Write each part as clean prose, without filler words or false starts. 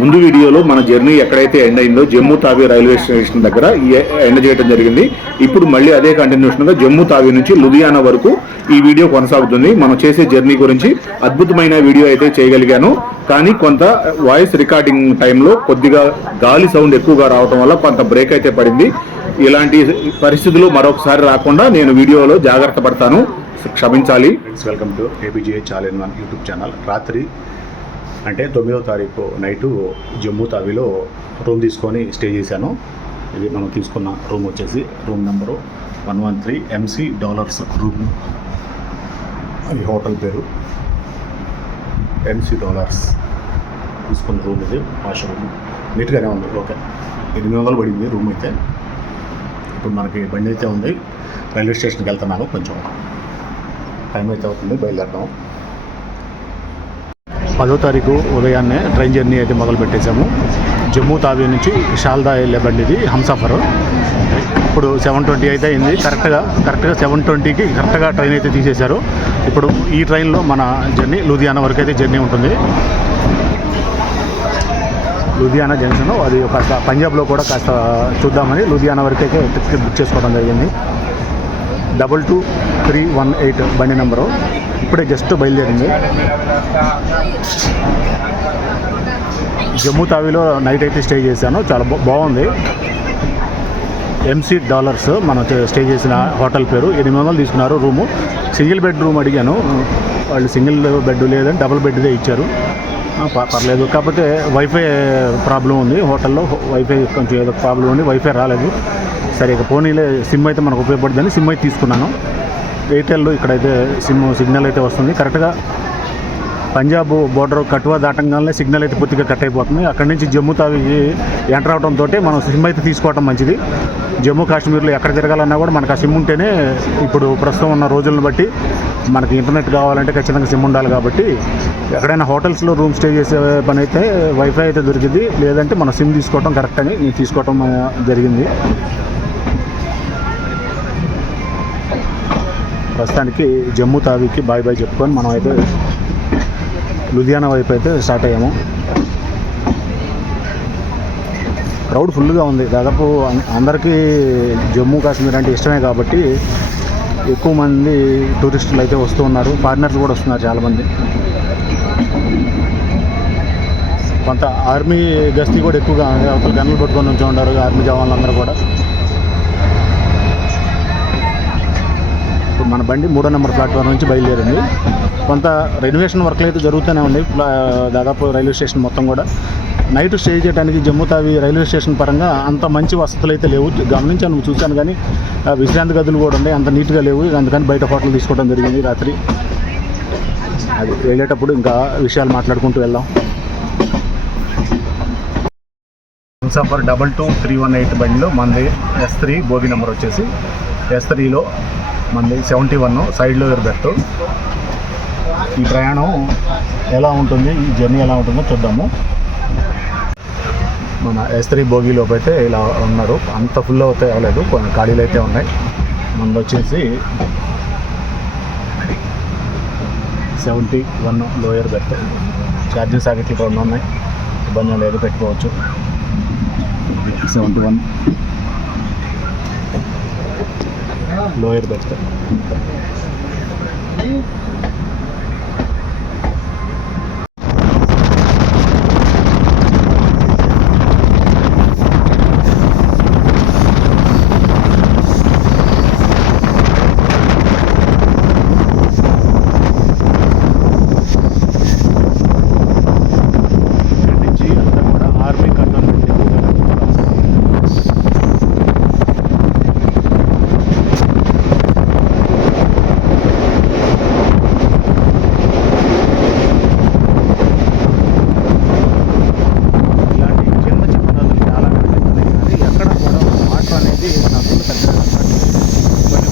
ముందు వీడియోలో మన జర్నీ ఎక్కడైతే ఎండ్ అయిందో జమ్మూ తావి రైల్వే స్టేషన్ దగ్గర ఎండ్ చేయడం జరిగింది. ఇప్పుడు మళ్ళీ అదే కంటిన్యూషన్గా జమ్మూ తావి నుంచి లుధియానా వరకు ఈ వీడియో కొనసాగుతుంది. మనం చేసే జర్నీ గురించి అద్భుతమైన వీడియో అయితే చేయగలిగాను. కానీ కొంత వాయిస్ రికార్డింగ్ టైంలో కొద్దిగా గాలి సౌండ్ ఎక్కువగా రావడం వల్ల కొంత బ్రేక్ అయితే పడింది. ఇలాంటి పరిస్థితులు మరొకసారి రాకుండా నేను వీడియోలో జాగ్రత్త పడతాను, క్షమించాలి. Welcome to ABJ channel YouTube channel. రాత్రి అంటే 9వ తారీఖు నైటు జమ్మూ తావిలో రూమ్ తీసుకొని స్టే చేశాను. ఇది మనం తీసుకున్న రూమ్ వచ్చేసి room number 113 MC dollars room. ఈ హోటల్ పేరు MC డాలర్స్. తీసుకున్న రూమ్ ఇది, వాష్రూమ్ నీట్గానే ఉంది. ఓకే, 800 పడింది రూమ్ అయితే. ఇప్పుడు మనకి బండి అయితే ఉంది, రైల్వే స్టేషన్కి వెళ్తున్నాను. కొంచెం టైం అయితే అవుతుంది, బయలుదేరడం. 10వ తారీఖు ఉదయాన్నే ట్రైన్ జర్నీ అయితే మొదలు పెట్టేశాము. జమ్మూ తావి నుంచి షాల్దా వెళ్ళే బండి ఇది, హంసఫర్. ఇప్పుడు 7:20 అయితే అయింది. కరెక్ట్గా 7:20కి కరెక్ట్గా ట్రైన్ అయితే తీసేశారు. ఇప్పుడు ఈ ట్రైన్లో మన జర్నీ లుధియానా వరకు అయితే జర్నీ ఉంటుంది. లుధియానా జంక్షన్ అది కాస్త పంజాబ్లో కూడా కాస్త చూద్దామని లుధియానా వరకు అయితే టికెట్ బుక్ చేసుకోవడం జరిగింది. 22318 బండి నెంబరు. ఇప్పుడే జస్ట్ బయలుదేరింది. జమ్మూ తావిలో నైట్ అయితే స్టే చేశాను, చాలా బాగుంది. MC డాలర్స్ మనం స్టే చేసిన హోటల్ పేరు. 800 తీసుకున్నారు రూము. సింగిల్ బెడ్ రూమ్ అడిగాను, వాళ్ళు సింగిల్ బెడ్ లేదని డబుల్ బెడ్దే ఇచ్చారు. పర్లేదు, కాకపోతే వైఫై ప్రాబ్లం ఉంది హోటల్లో. వైఫై కొంచెం ఏదో ప్రాబ్లం ఉంది, వైఫై రాలేదు. సరే ఇక పోనీలే, సిమ్ అయితే మనకు ఉపయోగపడుతుందని సిమ్ అయితే తీసుకున్నాను. ఎయిర్టెల్ ఇక్కడైతే సిగ్నల్ అయితే వస్తుంది. కరెక్ట్గా పంజాబ్ బోర్డర్ కటువా దాటంగానే సిగ్నల్ అయితే పూర్తిగా కట్ అయిపోతుంది. అక్కడి నుంచి జమ్మూ తావికి ఎంటర్ అవడంతో మనం సిమ్ అయితే తీసుకోవడం మంచిది. జమ్మూ కాశ్మీర్లో ఎక్కడ తిరగాలన్నా కూడా మనకు ఆ సిమ్ ఉంటేనే, ఇప్పుడు ప్రస్తుతం ఉన్న రోజులను బట్టి మనకి ఇంటర్నెట్ కావాలంటే ఖచ్చితంగా సిమ్ ఉండాలి. కాబట్టి ఎక్కడైనా హోటల్స్లో రూమ్ స్టే చేసే పని అయితే వైఫై అయితే దొరికింది, లేదంటే మనం సిమ్ తీసుకోవడం కరెక్ట్ అని నేను తీసుకోవడం జరిగింది. ప్రస్తుతానికి జమ్మూ తావికి బాయ్ బాయ్ చెప్పుకొని మనం అయితే లుధియానా వైపు అయితే స్టార్ట్ అయ్యాము. క్రౌడ్ ఫుల్గా ఉంది. దాదాపు అందరికీ జమ్మూ కాశ్మీర్ అంటే ఇష్టమే కాబట్టి ఎక్కువ మంది టూరిస్టులు అయితే వస్తూ ఉన్నారు. ఫారినర్స్ కూడా వస్తున్నారు చాలామంది. కొంత ఆర్మీ గస్తీ కూడా ఎక్కువగా ఉంది. అవతల గన్నులు పట్టుకొని ఉంచి ఉన్నారు ఆర్మీ జవాన్లు అందరూ కూడా. మన బండి 3వ నెంబర్ ప్లాట్ఫామ్ నుంచి బయలుదేరింది. కొంత రెనోవేషన్ వర్క్లు అయితే జరుగుతూనే ఉన్నాయి దాదాపు రైల్వే స్టేషన్ మొత్తం కూడా. నైట్ స్టే చేయడానికి జమ్మూ తావి రైల్వే స్టేషన్ పరంగా అంత మంచి వసతులు అయితే లేవు. గమనించాను, చూశాను, కానీ విశ్రాంతి గదులు కూడా ఉన్నాయి, అంత నీట్గా లేవు. అందుకని బయట హోటల్ తీసుకోవడం జరిగింది రాత్రి. అది వెళ్ళేటప్పుడు ఇంకా విషయాలు మాట్లాడుకుంటూ వెళ్దాం. హంసఫర్ 22318 బండిలో మనది S3 బోగి నెంబర్ వచ్చేసి S3లో మనది 71 సైడ్లో ఎర్బెర్త్. ఈ ప్రయాణం ఎలా ఉంటుంది, ఈ జర్నీ ఎలా ఉంటుందో చూద్దాము. మన S3 బోగిలోపు అయితే ఇలా ఉన్నారు. అంత ఫుల్ అయితే అవ్వలేదు, కొన్ని ఖాళీలు అయితే ఉన్నాయి. మనది వచ్చేసి 71 లోయర్ బెర్త్. ఛార్జింగ్ సాకెట్లు కూడా ఉన్నాయి, ఇబ్బంది లేదు, పెట్టుకోవచ్చు. 71 లోయర్ బెర్త్.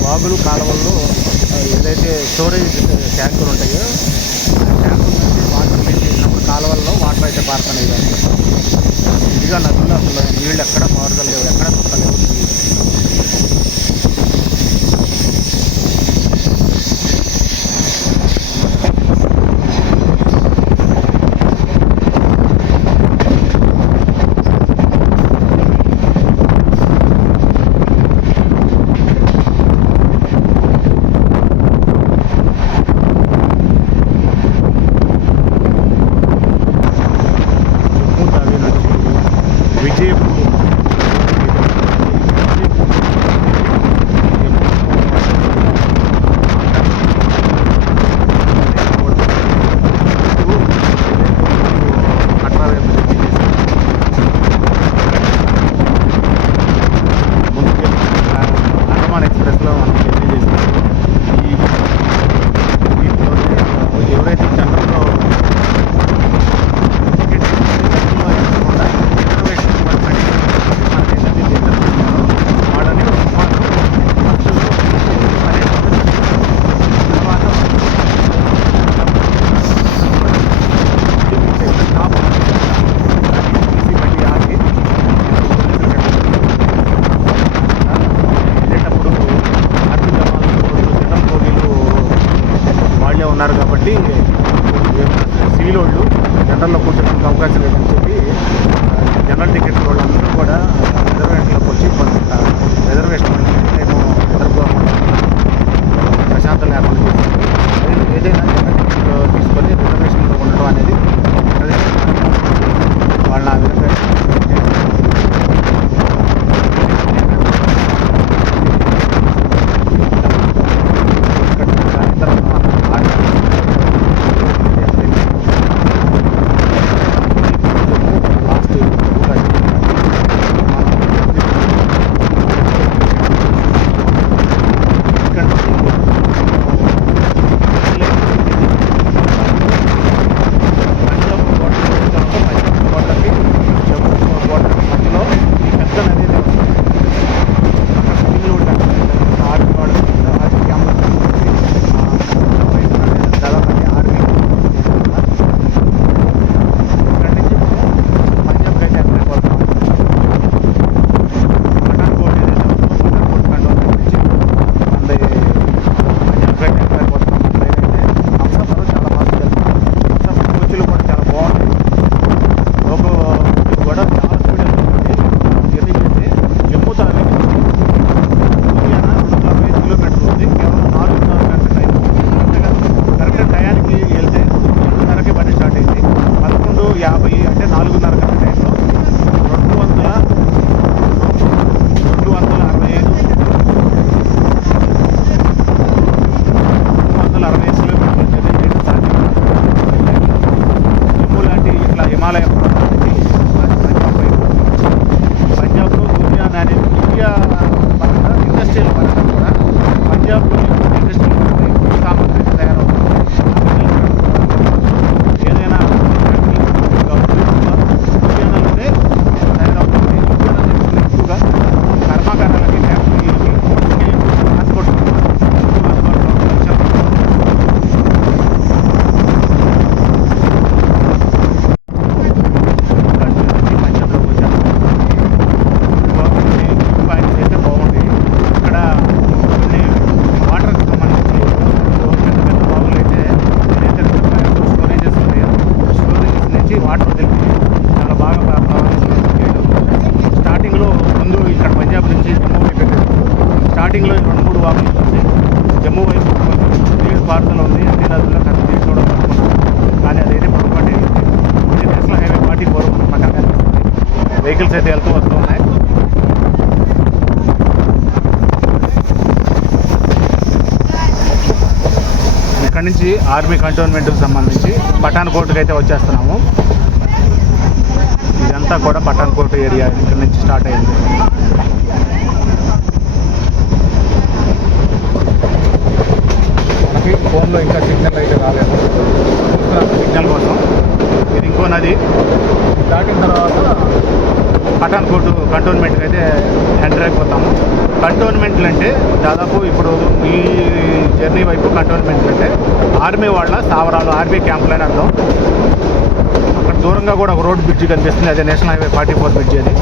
వాగులు కాలువల్లో ఏదైతే స్టోరేజ్ ట్యాంకులు ఉంటాయో ఆ ట్యాంకుల నుంచి వాటర్ క్లీన్ చేసినప్పుడు కాలువల్లో వాటర్ అయితే పారుతున్నాయి. ఇదిగా నదుల్లో అసలు నీళ్ళు ఎక్కడ పారుదల లేవు, ఎక్కడ తొక్కలేవు. ఉన్నారు కాబట్టి సివిల్ వాళ్ళు జనరల్లో కూర్చోడానికి అవకాశం లేదని చెప్పి జనరల్ టికెట్ వాళ్ళందరూ కూడా రిజర్వేషన్లోకి వచ్చి కొంత రిజర్వేషన్ మేము ప్రశాంతం లేకుండా చేసి ఏదైనా జనరల్ టికెట్ తీసుకొని రిజర్వేషన్లో ఉండడం అనేది వాళ్ళ ఆ విధంగా స్టార్టింగ్లో 2-3 వాకులు చూసి జమ్మూ వైపు నీరు పారుదల ఉంది అన్ని నదుల్లో కాస్త నీరు చూడడం అనుకున్నాను. కానీ అదేది పొరపాటు ఇది నేషనల్ హైవే 44 పక్కన కనిపిస్తుంది. వెహికల్స్ అయితే వెళ్తూ వస్తూ ఉన్నాయి. ఇక్కడ నుంచి ఆర్మీ కంటోన్మెంట్కి సంబంధించి పఠాన్కోట్కి అయితే వచ్చేస్తున్నాము. ఇదంతా కూడా పఠాన్కోట్ ఏరియా ఇక్కడ నుంచి స్టార్ట్ అయింది. మనకి ఫోన్లో ఇంకా సిగ్నల్ అయితే రాలేదు, సిగ్నల్ కోసం. ఇది ఇంకో నది దాటిన తర్వాత పఠాన్కోట్ కంటోన్మెంట్కి అయితే ఎంటర్ అయిపోతాము. కంటోన్మెంట్లు అంటే దాదాపు ఇప్పుడు ఈ జర్నీ వైపు కంటోన్మెంట్లు అంటే ఆర్మీ వాళ్ళ స్థావరాలు, ఆర్మీ క్యాంపులు అని అర్థం. అక్కడ దూరంగా కూడా ఒక రోడ్ బ్రిడ్జి కనిపిస్తుంది, అదే నేషనల్ హైవే 44 బ్రిడ్జి. అది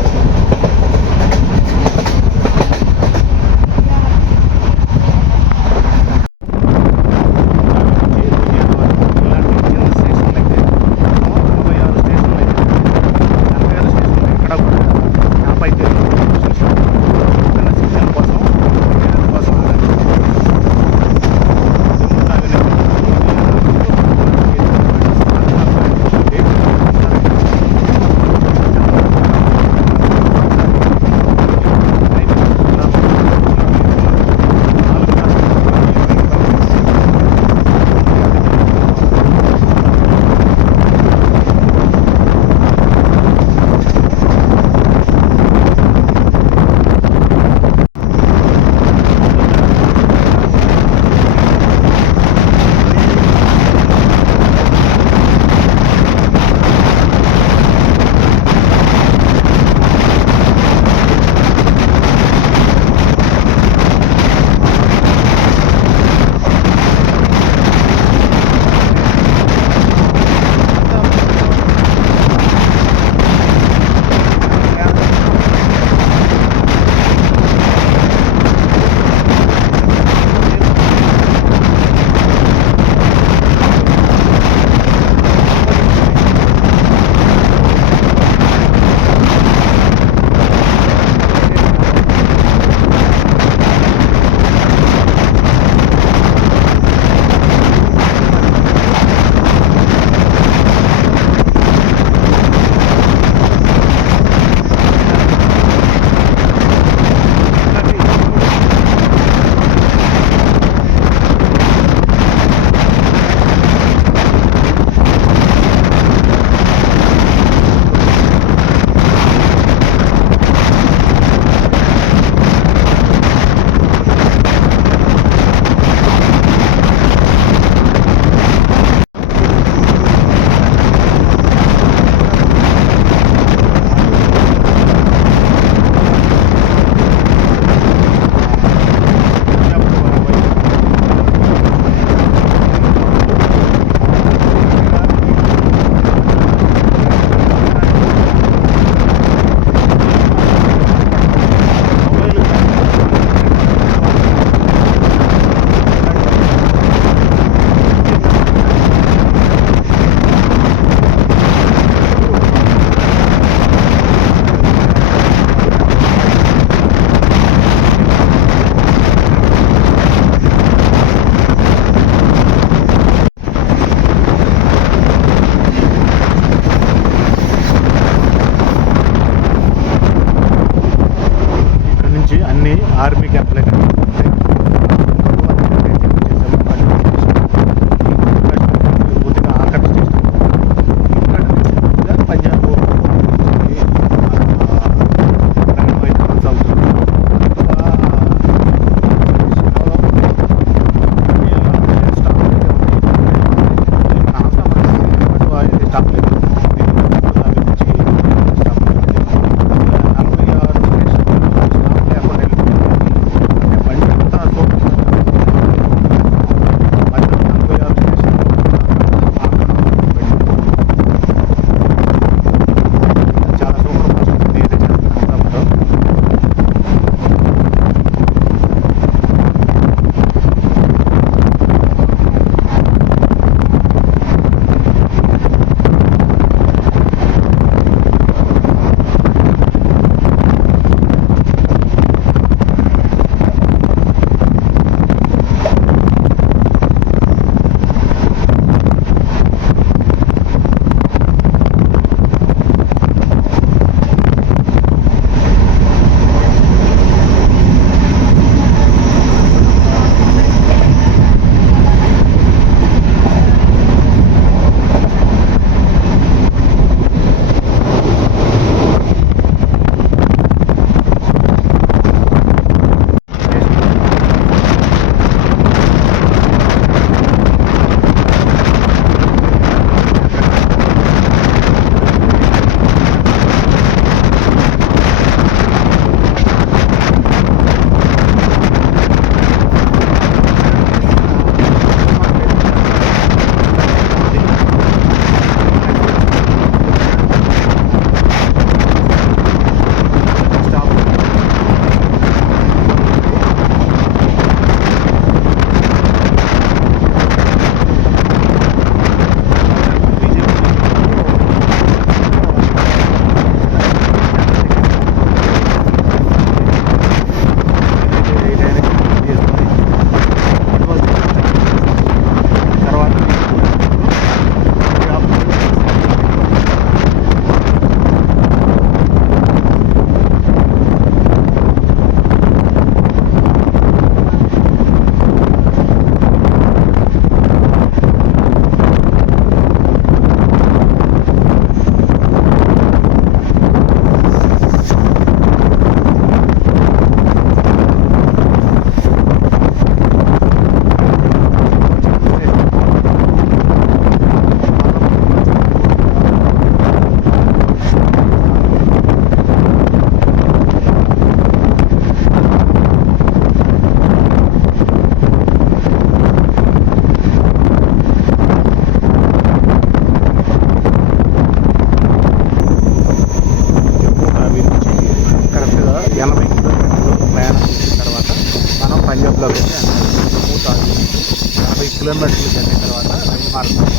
మారుతాము.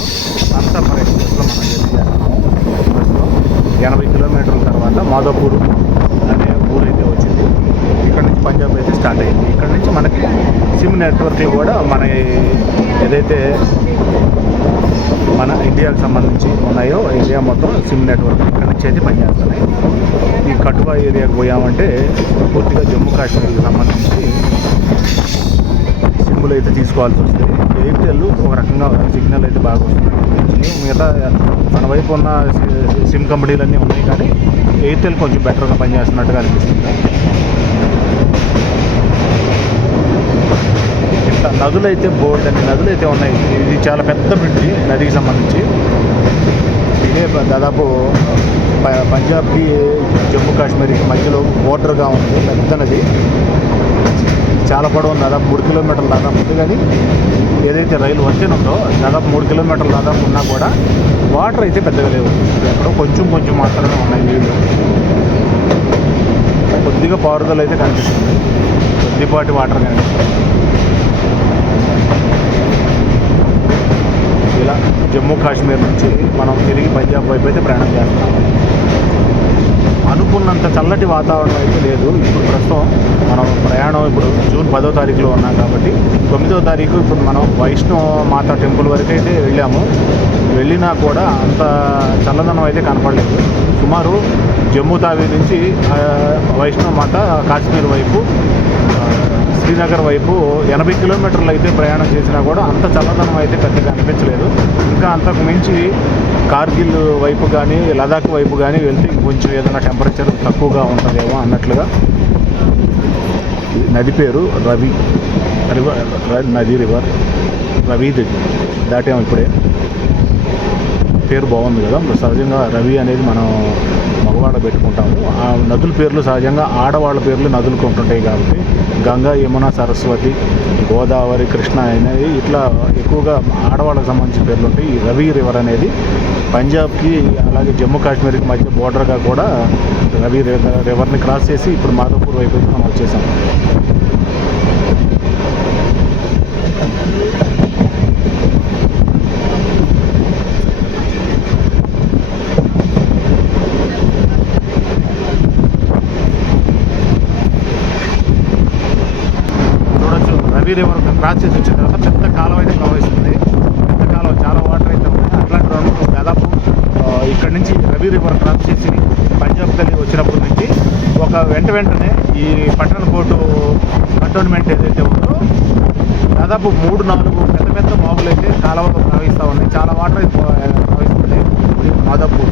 హంసఫర్ ఎక్స్ప్రెస్లో మనం జర్నీ చేస్తాము. బస్సులో 80 కిలోమీటర్ల తర్వాత మాధవపూర్ అనే ఊరైతే వచ్చింది. ఇక్కడ నుంచి పంజాబ్ అయితే స్టార్ట్ అయింది. ఇక్కడ నుంచి మనకి సిమ్ నెట్వర్క్లు కూడా మన ఏదైతే మన ఇండియాకు సంబంధించి ఉన్నాయో ఇండియా మొత్తం సిమ్ నెట్వర్క్ ఇక్కడ నుంచి అయితే పనిచేస్తున్నాయి. ఈ కటువా ఏరియాకి పోయామంటే పూర్తిగా జమ్మూ కాశ్మీర్కి సంబంధించి సిమ్లు అయితే తీసుకోవాల్సి వస్తుంది. ఎయిర్టెల్ ఒక రకంగా సిగ్నల్ అయితే బాగా వస్తుంది. మిగతా మన వైపు ఉన్న సిమ్ కంపెనీలన్నీ ఉన్నాయి, కానీ ఎయిర్టెల్ కొంచెం బెటర్గా పనిచేస్తున్నట్టుగా అనిపిస్తుంది. ఇట్లా నదులు అయితే బోల్డ్ అన్ని నదులు అయితే ఉన్నాయి. ఇది చాలా పెద్ద బ్రిడ్జి నదికి సంబంధించి. ఇదే దాదాపు పంజాబ్కి జమ్మూ కాశ్మీర్కి మధ్యలో బోర్డర్గా ఉంది. పెద్ద నది చాలా పొడవు ఉంది, దాదాపు 3 కిలోమీటర్ల దాదాపు ఉంది. కానీ ఏదైతే రైలు వంతెన ఉందో దాదాపు 3 కిలోమీటర్ల దాదాపు ఉన్నా కూడా వాటర్ అయితే పెద్దగా లేవు. ఎక్కడో కొంచెం కొంచెం మాత్రమే ఉన్నాయి నీళ్ళు. కొద్దిగా పారుదల అయితే కనిపిస్తుంది, కొద్దిపాటి వాటర్ కనిపిస్తుంది. ఇలా జమ్మూ కాశ్మీర్ నుంచి మనం తిరిగి పంజాబ్ వైపు అయితే ప్రయాణం చేస్తున్నాము. అనుకున్నంత చల్లటి వాతావరణం అయితే లేదు. ఇప్పుడు ప్రస్తుతం మనం ప్రయాణం ఇప్పుడు జూన్ 10వ తారీఖులో ఉన్నాం కాబట్టి 9వ తారీఖు ఇప్పుడు మనం వైష్ణవ మాత టెంపుల్ వరకు అయితే వెళ్ళాము. వెళ్ళినా కూడా అంత చల్లదనం అయితే కనపడలేదు. సుమారు జమ్మూ తావీ నుంచి వైష్ణవ మాత కాశ్మీర్ వైపు శ్రీనగర్ వైపు 80 కిలోమీటర్లు అయితే ప్రయాణం చేసినా కూడా అంత చల్లదనం అయితే పెద్దగా అనిపించలేదు. ఇంకా అంతకు మించి కార్గిల్ వైపు కానీ లదాఖ్ వైపు కానీ వెళ్తే కొంచెం ఏదైనా టెంపరేచర్ తక్కువగా ఉంటుందేమో అన్నట్లుగా. నది పేరు రవి నది రివర్ రవి దాటాము ఇప్పుడే. పేరు బాగుంది కదా. సహజంగా రవి అనేది మనం మగవాళ్ళ పెట్టుకుంటాము. ఆ నదుల పేర్లు సహజంగా ఆడవాళ్ళ పేర్లు నదులకు ఉంటుంటాయి కాబట్టి గంగా, యమున, సరస్వతి, గోదావరి, కృష్ణ అనేవి ఇట్లా ఎక్కువగా ఆడవాళ్ళకి సంబంధించిన పేర్లు ఉంటాయి. ఈ రవి రివర్ అనేది పంజాబ్కి అలాగే జమ్మూ కాశ్మీర్కి మధ్య బోర్డర్గా కూడా రవి రివర్ని క్రాస్ చేసి ఇప్పుడు మాధవపూర్ వైపు అయితే మనం వచ్చేసాం. రవి రివర్ క్రాస్ చేసి వచ్చిన తర్వాత పెద్ద కాలువ అయితే ప్రవహిస్తుంది. పెద్ద కాలువ, చాలా వాటర్ అయితే ఉన్నాయి. అట్లాంటి దాదాపు ఇక్కడ నుంచి రవి రివర్ క్రాస్ చేసి పంజాబ్ తల్లి వచ్చినప్పటి నుంచి వెంటనే ఈ పట్టణకోట కంటోన్మెంట్ ఏదైతే ఉందో దాదాపు 3-4 పెద్ద బాబులు అయితే కాలువలో ప్రవహిస్తూ ఉన్నాయి. చాలా వాటర్ అయితే ప్రవహిస్తున్నాయి. మాధవపూర్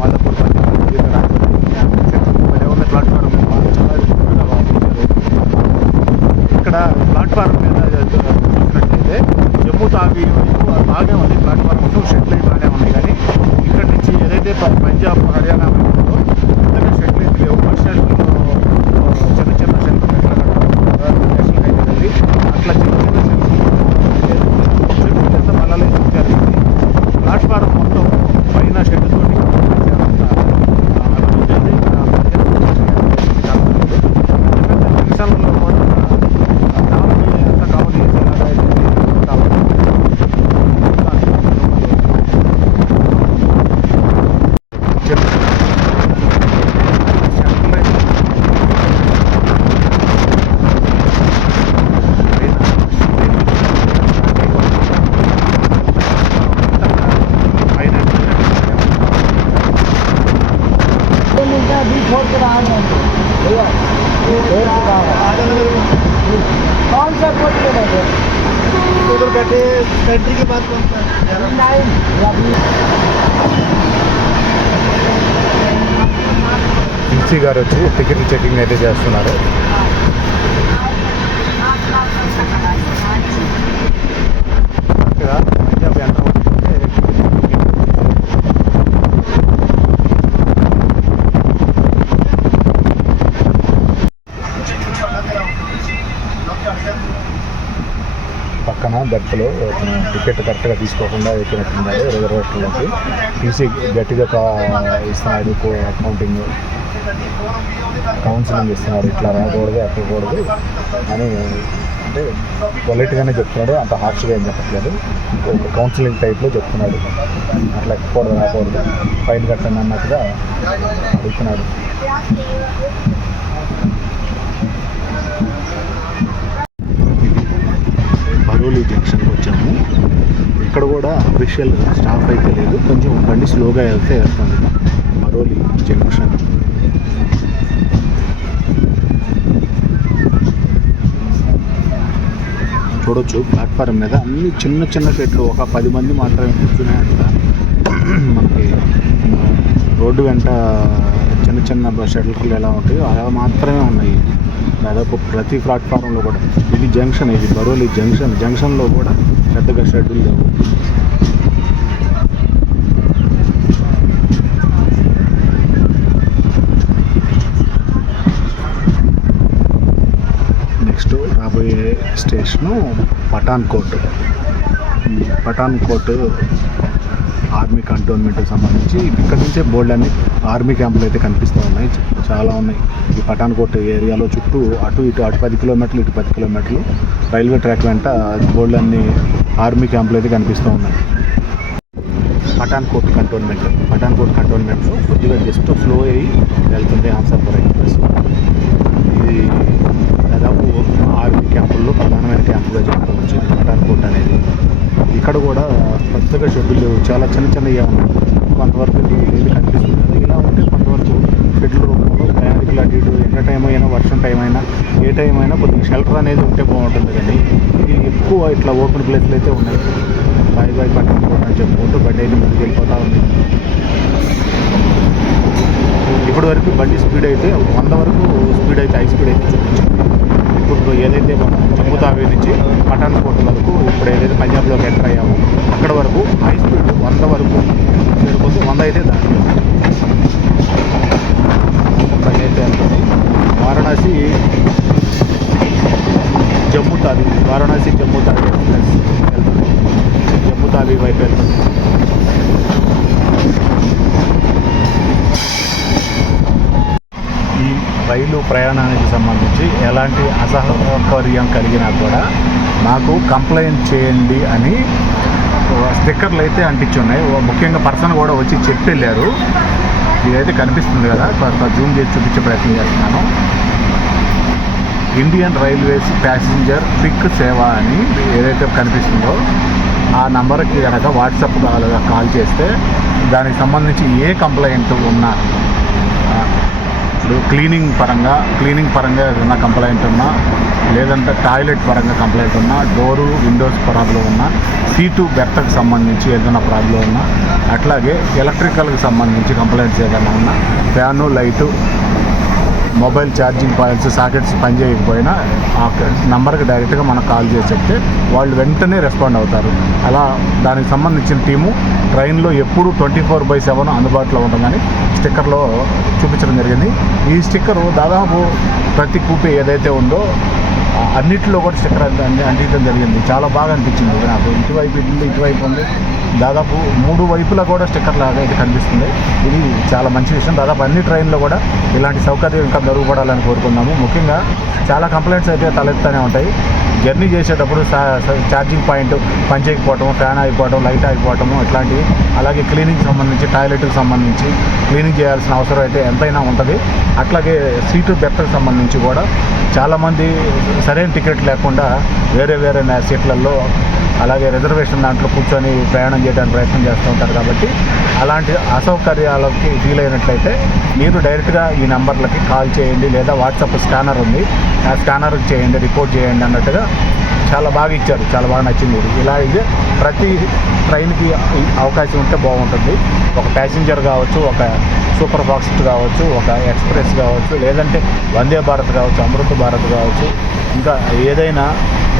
మాధవపూర్ ఉంది ప్లాట్ఫారం. ఇక్కడ ప్లాట్ఫారం మీద చూసినట్లయితే జమ్మూ తావీ వైపు బాగా ఉంది. ప్లాట్ఫారం షెడ్లు అయితే బాగానే ఉన్నాయి. కానీ ఇక్కడ నుంచి ఏదైతే పంజాబ్, హర్యానా వైపు ఉందో పెద్దగా షెడ్లు అయితే లేవు. బస్ స్టాండ్లో చిన్న షెడ్లు నేషనల్ హైవే వెళ్ళి అట్లా చిన్న షెడ్లు కింద మళ్ళీ ఇచ్చారు. ప్లాట్ఫారం మొత్తం పైన షెడ్లతో జంక్షన్లో కూడా ఎంత కావాలి कौन सा कोड है? उधर बैठे कंट्री के बाद कौन सा? ఈసీ గారు వచ్చి టికెట్ చెకింగ్ అయితే చేస్తున్నారు. పంజాబ్ ఎంత పక్కన బెర్త్లో టికెట్ కరెక్ట్గా తీసుకోకుండా ఎక్కినట్టున్నారు. రిజర్వేషన్లోకి టీసీ గట్టిగా ఇస్తున్నాడు. కౌన్సిలింగ్ ఇస్తున్నారు, ఇట్లా రాకూడదు ఎక్కకూడదు అని అంటే పొలైట్గానే చెప్తున్నాడు, అంత హార్ష్గా ఏం చెప్పట్లేదు. ఒక కౌన్సిలింగ్ టైప్లో చెప్తున్నాడు. అట్లా ఎక్కకూడదు, రాకూడదు, ఫైన్ కట్టండి అన్నట్టుగా అడుగుతున్నాడు. బరోలి జంక్షన్కి వచ్చాము. ఇక్కడ కూడా అఫీషియల్ స్టాఫ్ అయితే లేదు, కొంచెం బండి స్లోగా వెళ్తుంది. బరోలి జంక్షన్ చూడొచ్చు. ప్లాట్ఫారం మీద అన్ని చిన్న చిన్న షెడ్లు, ఒక 10 మంది మాత్రమే కూర్చునే అంత మనకి రోడ్డు వెంట చిన్న చిన్న షెడ్లు ఎలా ఉంటాయో అలా మాత్రమే ఉన్నాయి దాదాపు ప్రతి ప్లాట్ఫారంలో కూడా. ఇది జంక్షన్, ఇది బరోలి జంక్షన్లో కూడా పెద్దగా షెడ్యూల్ లేవు. నెక్స్ట్ రాబోయే స్టేషను పఠాన్కోట్. పఠాన్కోట్ ఆర్మీ కంటోన్మెంట్కి సంబంధించి ఇక్కడ నుంచే బోల్డ్ అన్ని ఆర్మీ క్యాంపులు అయితే కనిపిస్తూ ఉన్నాయి, చాలా ఉన్నాయి. ఈ పఠాన్కోట్ ఏరియాలో చుట్టూ అటు 10 కిలోమీటర్లు, ఇటు 10 కిలోమీటర్లు రైల్వే ట్రాక్ వెంట బోల్డ్ అన్ని ఆర్మీ క్యాంపులు అయితే కనిపిస్తూ ఉన్నాయి. పఠాన్కోట్ కంటోన్మెంట్లో కొద్దిగా జస్ట్ ఫ్లో అయ్యి వెళ్తుంది హంసాపురం ఎక్స్ప్రెస్. ఇది దాదాపు ఆర్మీ క్యాంపుల్లో ప్రధానమైన క్యాంపుగా చెప్పుకోవచ్చు పఠాన్కోట్ అనేది. ఇక్కడ కూడా పెద్దగా షెడ్యూల్ లేవు, చాలా చిన్నగా ఉన్నాయి. కొంతవరకు ఇది కనిపిస్తుంది కదా, ఇలా ఉంటే కొంతవరకు షెడ్యూల్ రూపంలో ప్రయాణికులు అటు ఇటు ఎంత టైం అయినా, వర్షం టైం అయినా, ఏ టైం అయినా కొద్దిగా షెల్టర్ అనేది ఉంటే బాగుంటుంది. కానీ ఇది ఎక్కువ ఇట్లా ఓపెన్ ప్లేస్లు అయితే ఉన్నాయి. బాయ్ పట్టణం అని చెప్పుకుంటూ బండి అయితే ముందుకు వెళ్ళిపోతూ ఉంది. ఇప్పటి వరకు బండి స్పీడ్ అయితే 100 వరకు స్పీడ్ అయితే, హై స్పీడ్ అయితే చూపించింది. ఇప్పుడు ఏదైతే మనం జమ్మూ తావీ నుంచి పఠాన్కోట్ వరకు, ఇప్పుడు ఏదైతే పంజాబ్లోకి ఎంటర్ అయ్యామో అక్కడ వరకు హై స్పీడ్ 100 వరకు సరిపోతే 100 అయితే దాని బండి అయితే వెళ్తుంది. వారణాసి జమ్మూ తావీ ఎక్స్ప్రెస్ వెళ్తుంది, జమ్మూ తావీ వైపు వెళ్తుంది. ఈ రైలు ప్రయాణానికి సంబంధించి ఎలాంటి అసౌకర్యం కలిగినా కూడా నాకు కంప్లైంట్ చేయండి అని స్టిక్కర్లు అయితే అంటించి ఉన్నాయి. ముఖ్యంగా పర్సన్ కూడా వచ్చి చెప్పి వెళ్ళారు. ఇదైతే కనిపిస్తుంది కదా, జూమ్ చేసి చూపించే ప్రయత్నం చేస్తున్నాను. ఇండియన్ రైల్వేస్ ప్యాసింజర్ పిక్ సేవ అని ఏదైతే కనిపిస్తుందో ఆ నంబర్కి కనుక వాట్సాప్ కాల్ చేస్తే దానికి సంబంధించి ఏ కంప్లైంట్ ఉన్నా, ఇప్పుడు క్లీనింగ్ పరంగా ఏదైనా కంప్లైంట్ ఉన్నా, లేదంటే టాయిలెట్ పరంగా కంప్లైంట్ ఉన్నా, డోరు విండోస్ ప్రాబ్లం ఉన్నా, సీటు బెర్త్కి సంబంధించి ఏదైనా ప్రాబ్లం ఉన్నా, అట్లాగే ఎలక్ట్రికల్కి సంబంధించి కంప్లైంట్స్ ఏదైనా ఉన్నా, fan, light, mobile charging points, sockets పనిచేయకపోయినా ఆ నంబర్కి డైరెక్ట్గా మనం కాల్ చేసి చెప్తే వాళ్ళు వెంటనే రెస్పాండ్ అవుతారు. అలా దానికి సంబంధించిన టీము ట్రైన్లో ఎప్పుడు 24/7 అందుబాటులో ఉంటుందని స్టిక్కర్లో చూపించడం జరిగింది. ఈ స్టిక్కరు దాదాపు ప్రతి కూపే ఏదైతే ఉందో అన్నింటిలో కూడా స్టిక్కర్ అంటించడం జరిగింది. చాలా బాగా అనిపించింది నాకు. ఇటువైపు ఉంది, దాదాపు 3 వైపులా కూడా స్టిక్కర్ లాగా అయితే కనిపిస్తుంది. ఇది చాలా మంచి విషయం. దాదాపు అన్ని ట్రైన్లో కూడా ఇలాంటి సౌకర్యం ఇంకా మెరుగుపడాలని కోరుకుందాము. ముఖ్యంగా చాలా కంప్లైంట్స్ అయితే తలెత్తుతూనే ఉంటాయి. జర్నీ చేసేటప్పుడు ఛార్జింగ్ పాయింట్ పనిచేయకపోవటం, ఫ్యాన్ అయిపోవడం, లైట్ అయిపోవటము ఇట్లాంటివి. అలాగే క్లీనింగ్ సంబంధించి, టాయిలెట్కి సంబంధించి క్లీనింగ్ చేయాల్సిన అవసరం అయితే ఎంతైనా ఉంటుంది. అట్లాగే సీటు బెర్త్కి సంబంధించి కూడా చాలామంది సరైన టికెట్ లేకుండా వేరే సీట్లలో, అలాగే రిజర్వేషన్ దాంట్లో కూర్చొని ప్రయాణం చేయడానికి ప్రయత్నం చేస్తూ ఉంటారు. కాబట్టి అలాంటి అసౌకర్యాలకి ఫీల్ అయినట్లయితే మీరు డైరెక్ట్గా ఈ నెంబర్లకి కాల్ చేయండి, లేదా వాట్సాప్ స్కానర్ ఉంది, ఆ స్కానర్కి చేయండి, రిపోర్ట్ చేయండి అన్నట్టుగా చాలా బాగా ఇచ్చారు. చాలా బాగా నచ్చింది ఇది. ఇలా అయితే ప్రతి ట్రైన్కి అవకాశం ఉంటే బాగుంటుంది. ఒక ప్యాసింజర్ కావచ్చు, ఒక సూపర్ ఫాస్ట్ కావచ్చు, ఒక ఎక్స్ప్రెస్ కావచ్చు, లేదంటే వందే భారత్ కావచ్చు, అమృత్ భారత్ కావచ్చు, ఇంకా ఏదైనా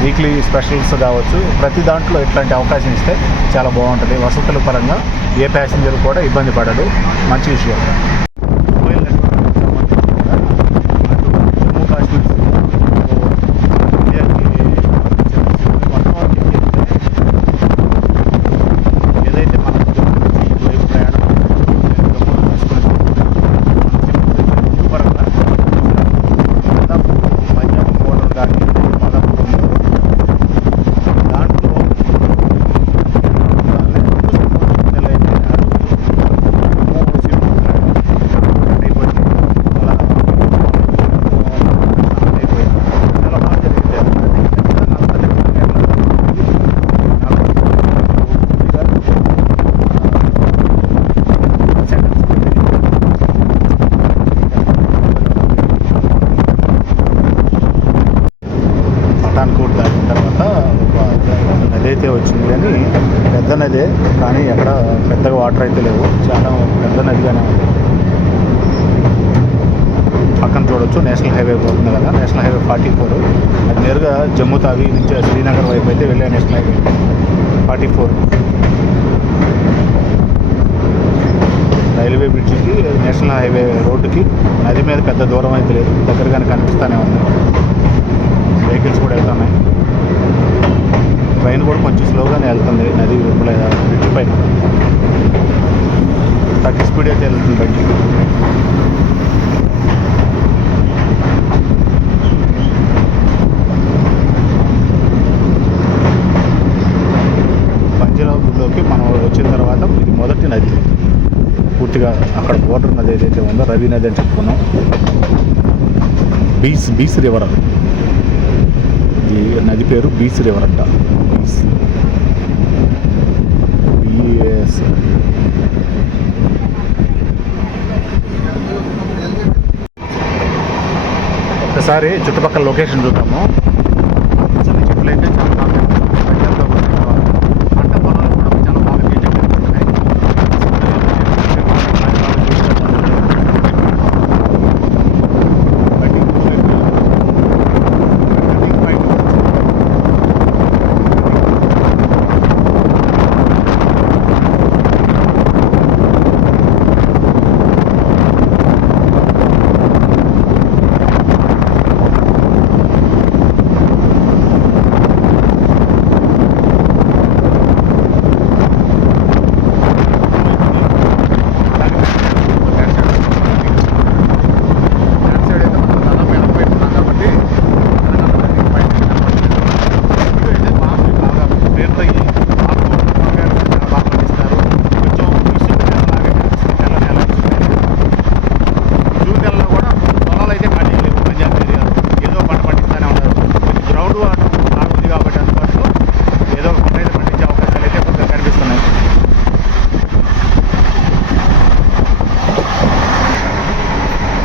వీక్లీ స్పెషల్స్ కావచ్చు, ప్రతి దాంట్లో ఇట్లాంటి అవకాశం ఇస్తే చాలా బాగుంటుంది. వసతుల పరంగా ఏ ప్యాసింజర్ కూడా ఇబ్బంది పడడు. మంచి విషయం. మొబైల్ నెట్వర్క్ సంబంధించి కూడా అటు జమ్మూ కాశ్మీర్ ఏదైతే మనం వైపు ప్రయాణం పరంగా దాదాపు పంజాబ్ బోర్డర్ కానీ, మదపూర్ ఉంది కానీ పెద్ద నదే, కానీ ఎక్కడ పెద్దగా వాటర్ అయితే లేవు, చాలా పెద్ద నదిగానే ఉంది. పక్కన చూడొచ్చు నేషనల్ హైవే పోతుంది కదా, నేషనల్ హైవే 44. అది నేరుగా జమ్మూ తావి నుంచి శ్రీనగర్ వైపు అయితే వెళ్ళే నేషనల్ హైవే 44. రైల్వే బ్రిడ్జికి నేషనల్ హైవే రోడ్డుకి నది మీద పెద్ద దూరం అయితే లేదు, దగ్గరగానే కనిపిస్తూనే ఉంది. వెహికల్స్ కూడా వెళ్తున్నాయి. ట్రైన్ కూడా కొంచెం స్లోగానే వెళ్తుంది నది బ్రిడ్జ్ పైన. 30 స్పీడ్ అయితే వెళ్తుంది బయటికి. పంజాబ్లోకి మనం వచ్చిన తర్వాత ఇది మొదటి నది పూర్తిగా. అక్కడ బోర్డర్ నది ఏదైతే ఉందో రవి నది అని చెప్పుకున్నాం. బీస్ రివర్ అది, ఈ నది పేరు బీస్ రివర్ అంట. BAS. ఒకసారి చుట్టుపక్కల లొకేషన్ చూద్దాము. చెట్లు అయితే చాలా బాగా పంట పొలాలు కూడా చాలా బాగా కనిపిస్తున్నాయి.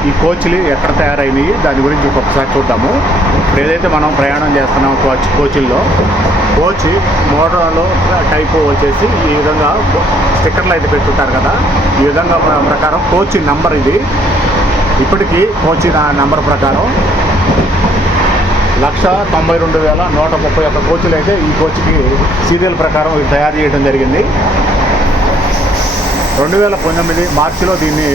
ఈ కోచ్లు ఎక్కడ తయారైనవి దాని గురించి ఒక్కొక్కసారి చూద్దాము. ఇప్పుడు ఏదైతే మనం ప్రయాణం చేస్తున్నాం కోచ్ల్లో, కోచ్ మోడల్ టైపు వచ్చేసి ఈ విధంగా స్టిక్కర్లు అయితే పెట్టుకుంటారు కదా, ఈ విధంగా ప్రకారం కోచ్ నంబర్ ఇది. ఇప్పటికీ కోచ్ నంబర్ ప్రకారం 192,131 కోచ్లు అయితే ఈ కోచ్కి సీరియల్ ప్రకారం తయారు చేయడం జరిగింది. 2019 మార్చిలో దీన్ని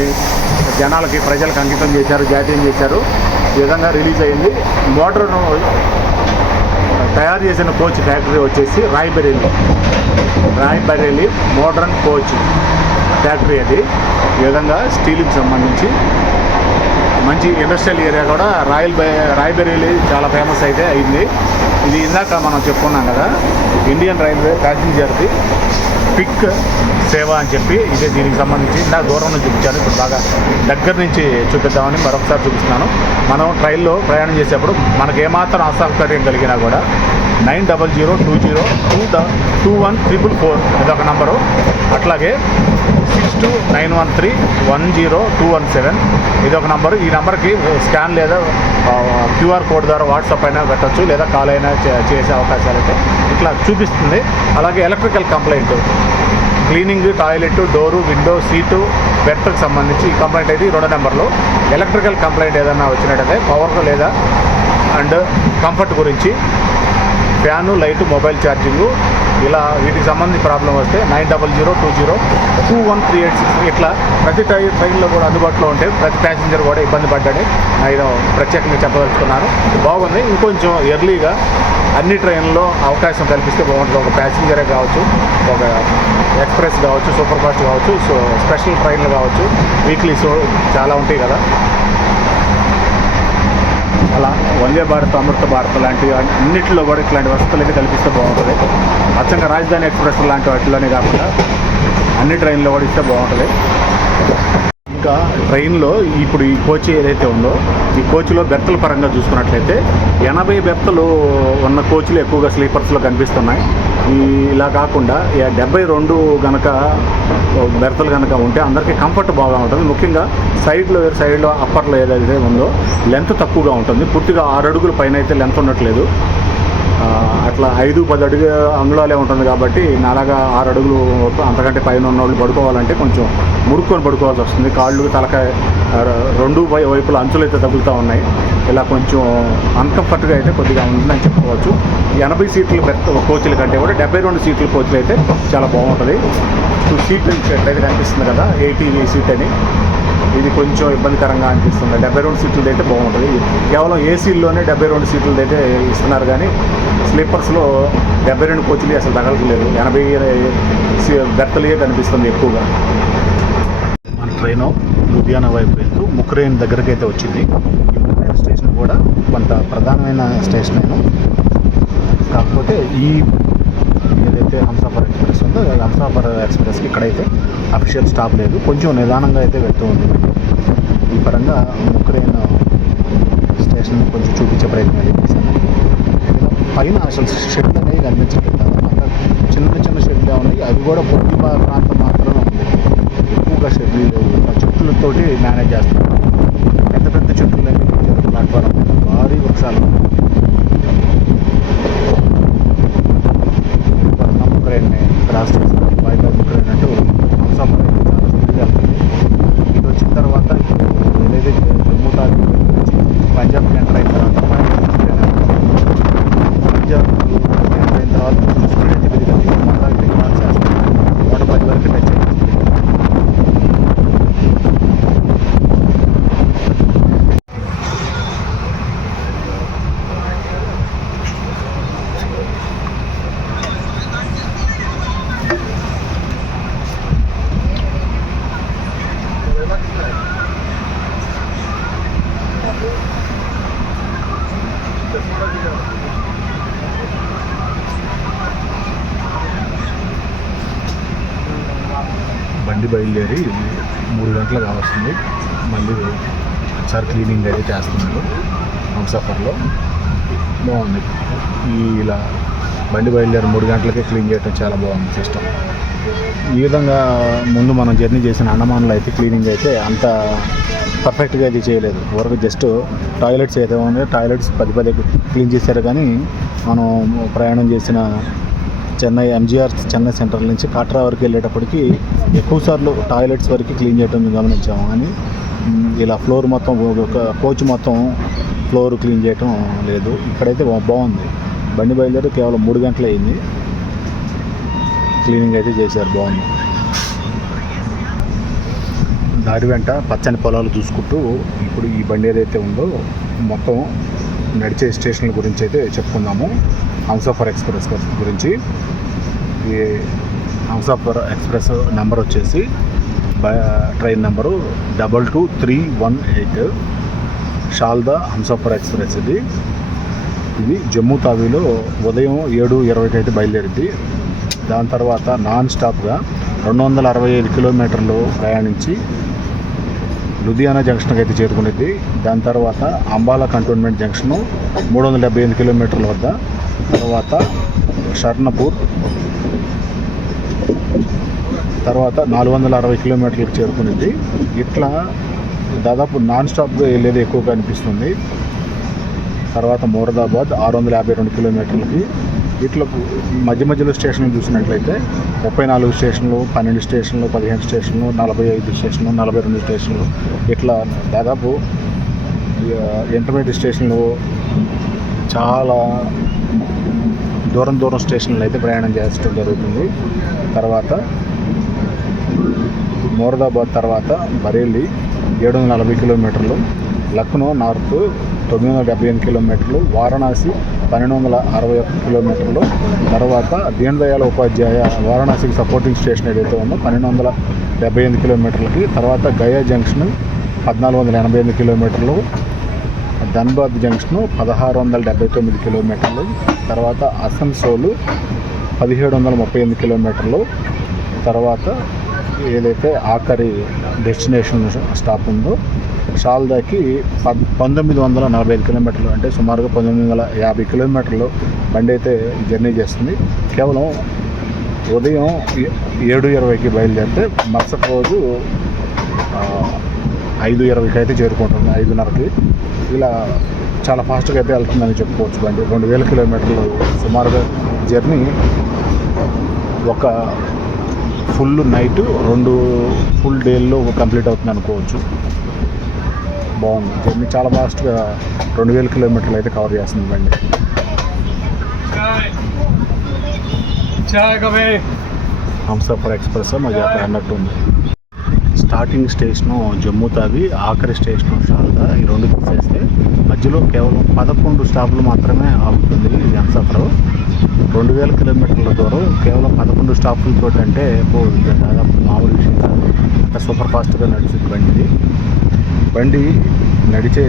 ప్రజలకు అంకితం చేశారు, జాతీయం చేశారు. ఈ విధంగా రిలీజ్ అయింది. మోటార్ను తయారు చేసిన కోచ్ ఫ్యాక్టరీ వచ్చేసి రాయ్బరేలీ మోడర్న్ కోచ్ ఫ్యాక్టరీ అది. ఈ విధంగా స్టీల్కి సంబంధించి మంచి ఇండస్ట్రియల్ ఏరియా కూడా రాయ్బరేలీ చాలా ఫేమస్ అయితే అయింది. ఇది ఇందాక మనం చెప్పుకున్నాం కదా, ఇండియన్ రైల్వే ప్యాసింజర్ది పిక్ సేవ అని చెప్పి ఇదే దీనికి సంబంధించి ఇందాక దూరం నుంచి చూపించాను, ఇప్పుడు బాగా దగ్గర నుంచి చూపిద్దామని మరొకసారి చూపిస్తున్నాను. మనం ట్రైన్లో ప్రయాణం చేసేప్పుడు మనకు ఏమాత్రం అసౌకర్యం కలిగినా కూడా 9002021444 ఇదొక నంబరు. అట్లాగే 6291310217 ఇదొక నంబరు. ఈ నెంబర్కి స్కాన్ లేదా QR కోడ్ ద్వారా వాట్సాప్ అయినా పెట్టచ్చు, లేదా కాల్ అయినా చేసే అవకాశాలు అయితే ఇట్లా చూపిస్తుంది. అలాగే electrical complaint, cleaning, toilet, door, window, seat, బెర్త్కి సంబంధించి ఈ కంప్లైంట్ అయితే 2 నెంబర్లు. ఎలక్ట్రికల్ కంప్లైంట్ ఏదైనా వచ్చినట్టయితే పవర్ లేదా అండ్ కంఫర్ట్ గురించి, ఫ్యాను, లైటు, మొబైల్ ఛార్జింగు, ఇలా వీటికి సంబంధించి ప్రాబ్లం వస్తే 9002021386 ఇట్లా ప్రతి ట్రైన్లో కూడా అందుబాటులో ఉంటే ప్రతి ప్యాసింజర్ కూడా ఇబ్బంది పడ్డాడని నేను ప్రత్యేకంగా చెప్పదలుచుకున్నాను. బాగుంది. ఇంకొంచెం ఎర్లీగా అన్ని ట్రైన్లో అవకాశం కల్పిస్తే బాగుంటుంది. ఒక ప్యాసింజరే కావచ్చు, ఒక ఎక్స్ప్రెస్ కావచ్చు, సూపర్ ఫాస్ట్ కావచ్చు, స్పెషల్ ట్రైన్లు కావచ్చు, వీక్లీ చాలా ఉంటాయి కదా, అలా వందే భారత్, అమృత భారత్ లాంటి అన్నింటిలో కూడా ఇట్లాంటి వసతులు అయితే కల్పిస్తే బాగుంటుంది. అచ్చంగా రాజధాని ఎక్స్ప్రెస్ లాంటి వాటిలోనే కాకుండా అన్ని ట్రైన్లో కూడా ఇస్తే బాగుంటుంది. ఇంకా ట్రైన్లో ఇప్పుడు ఈ కోచ్ ఏదైతే ఉందో ఈ కోచ్లో బెర్తల పరంగా చూసుకున్నట్లయితే 80 బెర్తలు ఉన్న కోచ్లు ఎక్కువగా స్లీపర్స్లో కనిపిస్తున్నాయి. ఇలా కాకుండా 72 కనుక బెర్తలు కనుక ఉంటే అందరికీ కంఫర్ట్ బాగా ఉంటుంది. ముఖ్యంగా సైడ్లో అప్పర్లో ఏదైతే ఉందో లెంత్ తక్కువగా ఉంటుంది. పూర్తిగా 6 అడుగుల పైన అయితే లెంత్ ఉండట్లేదు. అట్లా 5-10 అంగుళాలే ఉంటుంది కాబట్టి నాలాగా 6 అడుగులు అంతకంటే పైన ఉన్న వాళ్ళు పడుకోవాలంటే కొంచెం ముడుక్కొని పడుకోవాల్సి వస్తుంది. కాళ్ళు తలకాయ రెండు వైపుల అంచులు అయితే తగులుతూ ఉన్నాయి. ఇలా కొంచెం అన్కంఫర్ట్గా అయితే కొద్దిగా ఉంటుందని చెప్పుకోవచ్చు. 80 సీట్ల కోచ్ల కంటే కూడా 72 సీట్ల కోచ్లు అయితే చాలా బాగుంటుంది. సీట్ ఎట్లయితే కనిపిస్తుంది కదా 80 సీట్ అని, ఇది కొంచెం ఇబ్బందికరంగా అనిపిస్తుంది. 72 సీట్లది అయితే బాగుంటుంది. కేవలం ఏసీల్లోనే 72 సీట్లది అయితే ఇస్తున్నారు, కానీ స్లీపర్స్లో 72 కోచ్లు అసలు తగలట్లేదు. 80 బెర్తలే కనిపిస్తుంది ఎక్కువగా. మన ట్రైన్ లుధియానా వైపు వెళ్తూ ముక్రెయిన్ దగ్గరికి అయితే వచ్చింది. ఈ ముక్రెయిన్ స్టేషన్ కూడా కొంత ప్రధానమైన స్టేషన్, కాకపోతే ఈ ఏదైతే హంసాఫర్ ఎక్స్ప్రెస్ ఉందో హంసాఫర్ ఎక్స్ప్రెస్కి ఇక్కడైతే అఫీషియల్ స్టాప్ లేదు. కొంచెం నిదానంగా అయితే వెళ్తూ ఉంది. ఈ పరంగా ముక్రెయిన్ స్టేషన్ కొంచెం చూపించే ప్రయత్నం చేశాను. పైన అసలు షెడ్ అనేవి కనిపించట్లేదు. అంత చిన్న షెడ్లే ఉన్నాయి. అవి కూడా పొట్టి ప్రాంతం మాత్రమే ఉంది. ఎక్కువగా షెడ్లు చెట్లతోటి మేనేజ్ చేస్తున్నారు. పెద్ద చెట్లు అనేవి ప్లాట్ఫారం భారీ వృక్షాలు. ముక్రెయిన్ని క్రాస్ చేస్తారు. బైపాస్ ముక్రెయిన్ అంటూ హంసాఫర్ అయితే చాలా స్పీడ్గా వెళ్తుంది. ఇది వచ్చిన తర్వాత ఏదైతే జమ్మూ తావి పంజాబ్ ఎంటర్ అయిన తర్వాత పంజాబ్ ఎంటర్ అయిన తర్వాత స్పీడ్ అయితే పెరిగింది. మొత్తానికి క్రాస్ చేస్తారు. 110 వరకు టచ్ అయింది. బండి బయలుదేరి 3 గంటలు కావస్తుంది. మళ్ళీ ఒకసారి క్లీనింగ్ అయితే చేస్తున్నారు హంసాఫర్లో. బాగుంది. ఇలా బండి బయలుదేరి 3 గంటలకే క్లీన్ చేయడం చాలా బాగుంది సిస్టమ్. ఈ విధంగా ముందు మనం జర్నీ చేసిన అండమాన్లో అయితే క్లీనింగ్ అయితే అంత పర్ఫెక్ట్గా అయితే చేయలేదు. వరకు జస్ట్ టాయిలెట్స్ అయితే ఉన్నాయి. టాయిలెట్స్ 10 క్లీన్ చేశారు, కానీ మనం ప్రయాణం చేసిన చెన్నై ఎంజీఆర్ చెన్నై సెంట్రల్ నుంచి కాట్రా వరకు వెళ్ళేటప్పటికి ఎక్కువసార్లు టాయిలెట్స్ వరకు క్లీన్ చేయడం గమనించాము. కానీ ఇలా ఫ్లోర్ మొత్తం కోచ్ మొత్తం ఫ్లోర్ క్లీన్ చేయటం లేదు. ఇక్కడైతే బాగుంది. బండి బయలుదేరి కేవలం 3 గంటలు అయింది. క్లీనింగ్ అయితే చేశారు, బాగుంది. దారి వెంట పచ్చని పొలాలు చూసుకుంటూ ఇప్పుడు ఈ బండి ఏదైతే ఉందో మొత్తం నడిచే స్టేషన్ల గురించి అయితే చెప్పుకుందాము. హంసాఫర్ ఎక్స్ప్రెస్ గురించి. ఈ హంసాఫర్ ఎక్స్ప్రెస్ నెంబర్ వచ్చేసి ట్రైన్ నెంబరు 22318 షాల్దా హంసాఫర్ ఎక్స్ప్రెస్. ఇది జమ్మూ తావీలో ఉదయం 7:20కి అయితే బయలుదేరింది. దాని తర్వాత నాన్ స్టాప్గా 265 కిలోమీటర్లు ప్రయాణించి లుధియానా జంక్షన్కి అయితే చేరుకునేది. దాని తర్వాత అంబాలా కంటోన్మెంట్ జంక్షను 378 కిలోమీటర్ల వద్ద, తర్వాత షర్ణపూర్, తర్వాత 460 కిలోమీటర్లకు చేరుకునేది. ఇట్లా దాదాపు నాన్ స్టాప్గా వెళ్ళేది ఎక్కువగా అనిపిస్తుంది. తర్వాత మోరదాబాద్ 652 కిలోమీటర్లకి. ఇట్లా మధ్యలో స్టేషన్లు చూసినట్లయితే 34 స్టేషన్లు, 12 స్టేషన్లు, 15 స్టేషన్లు, 45 స్టేషన్లు, 42 స్టేషన్లు, ఇట్లా దాదాపు ఇంటర్మీడియట్ స్టేషన్లు చాలా దూరం స్టేషన్లు అయితే ప్రయాణం చేయడం జరుగుతుంది. తర్వాత మోరదాబాద్ తర్వాత బరేలీ 740 కిలోమీటర్లు, లక్నో నార్త్ 978 కిలోమీటర్లు, వారణాసి 1261 కిలోమీటర్లు, తర్వాత దీన్ దయాళ్ ఉపాధ్యాయ వారణాసికి సపోర్టింగ్ స్టేషన్ ఏదైతే ఉందో 1278 కిలోమీటర్లకి, తర్వాత గయా జంక్షన్ 1488 కిలోమీటర్లు, ధన్బాద్ జంక్షన్ 1679 కిలోమీటర్లు, తర్వాత అసన్సోలు 1738 కిలోమీటర్లు, తర్వాత ఏదైతే ఆఖరి డెస్టినేషన్ స్టాప్ ఉందో షాల్దాకి 1945 కిలోమీటర్లు, అంటే సుమారుగా 1950 కిలోమీటర్లు బండి అయితే జర్నీ చేస్తుంది. కేవలం ఉదయం 7:20కి బయలుదేరితే మరుసటి రోజు 5:20కి అయితే చేరుకుంటుంది, 5:30కి. ఇలా చాలా ఫాస్ట్గా అయితే వెళ్తుందని చెప్పుకోవచ్చు బండి. 2000 కిలోమీటర్లు సుమారుగా జర్నీ. ఒక ఫుల్ నైట్ 2 ఫుల్ డేల్లో కంప్లీట్ అవుతుంది అనుకోవచ్చు. బాగుంది జర్నీ, చాలా ఫాస్ట్గా 2000 కిలోమీటర్లు అయితే కవర్ చేస్తుంది బండి. హంసఫర్ ఎక్స్ప్రెస్ మధ్య అన్నట్టు ఉంది. స్టార్టింగ్ స్టేషను జమ్మూ తావి, ఆఖరి స్టేషను షాల్దా. ఈ 2 తీసేస్తే మధ్యలో కేవలం 11 స్టాపులు మాత్రమే ఆగుతుంది ఈ హంసఫర్. 2000 కిలోమీటర్ల దూరం కేవలం 11 స్టాపులతో అంటే దాదాపు మామూలు విషయం కాదు. అంత సూపర్ ఫాస్ట్గా నడుస్తుంది బండి నడిచే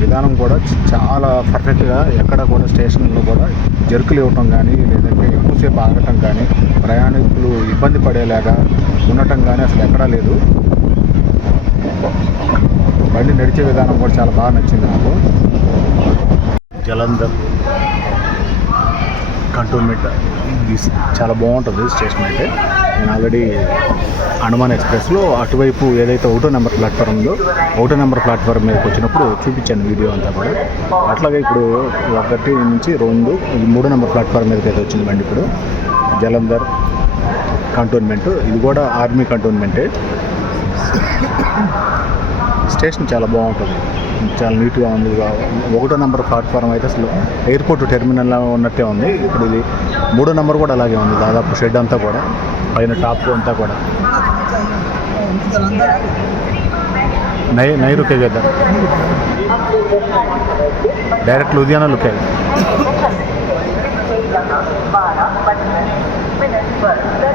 విధానం కూడా చాలా పర్ఫెక్ట్గా. ఎక్కడ కూడా స్టేషన్లో కూడా జర్కులు ఇవ్వటం కానీ, లేదంటే ఎక్కువసేపు ఆగటం కానీ, ప్రయాణికులు ఇబ్బంది పడేలాగా ఉండటం కానీ అసలు ఎక్కడా లేదు. బండి నడిచే విధానం కూడా చాలా బాగా నచ్చింది నాకు. జలంధర్ కంటోన్మెంట్ చాలా బాగుంటుంది స్టేషన్ అయితే. నేను ఆల్రెడీ హనుమాన్ ఎక్స్ప్రెస్లో అటువైపు ఏదైతే 1వ నెంబర్ ప్లాట్ఫామ్ ఉందో 1వ నెంబర్ ప్లాట్ఫామ్ మీదకి వచ్చినప్పుడు చూపించాను వీడియో అంతా కూడా. అట్లాగే ఇప్పుడు 1 నుంచి 2 ఇది 3వ నెంబర్ ప్లాట్ఫామ్ మీదకి అయితే వచ్చింది బండి. ఇప్పుడు జలంధర్ కంటోన్మెంట్, ఇది కూడా ఆర్మీ కంటోన్మెంటే. స్టేషన్ చాలా బాగుంటుంది, చాలా నీట్గా ఉంది. 1వ నెంబర్ ప్లాట్ఫామ్ అయితే అసలు ఎయిర్పోర్ట్ టెర్మినల్ ఉన్నట్టే ఉంది. ఇప్పుడు ఇది 3వ నెంబర్ కూడా అలాగే ఉంది. దాదాపు షెడ్ అంతా కూడా పైన టాప్ అంతా కూడా नहीं रुकेगा इधर, डायरेक्ट लुधियाना रुकेगा.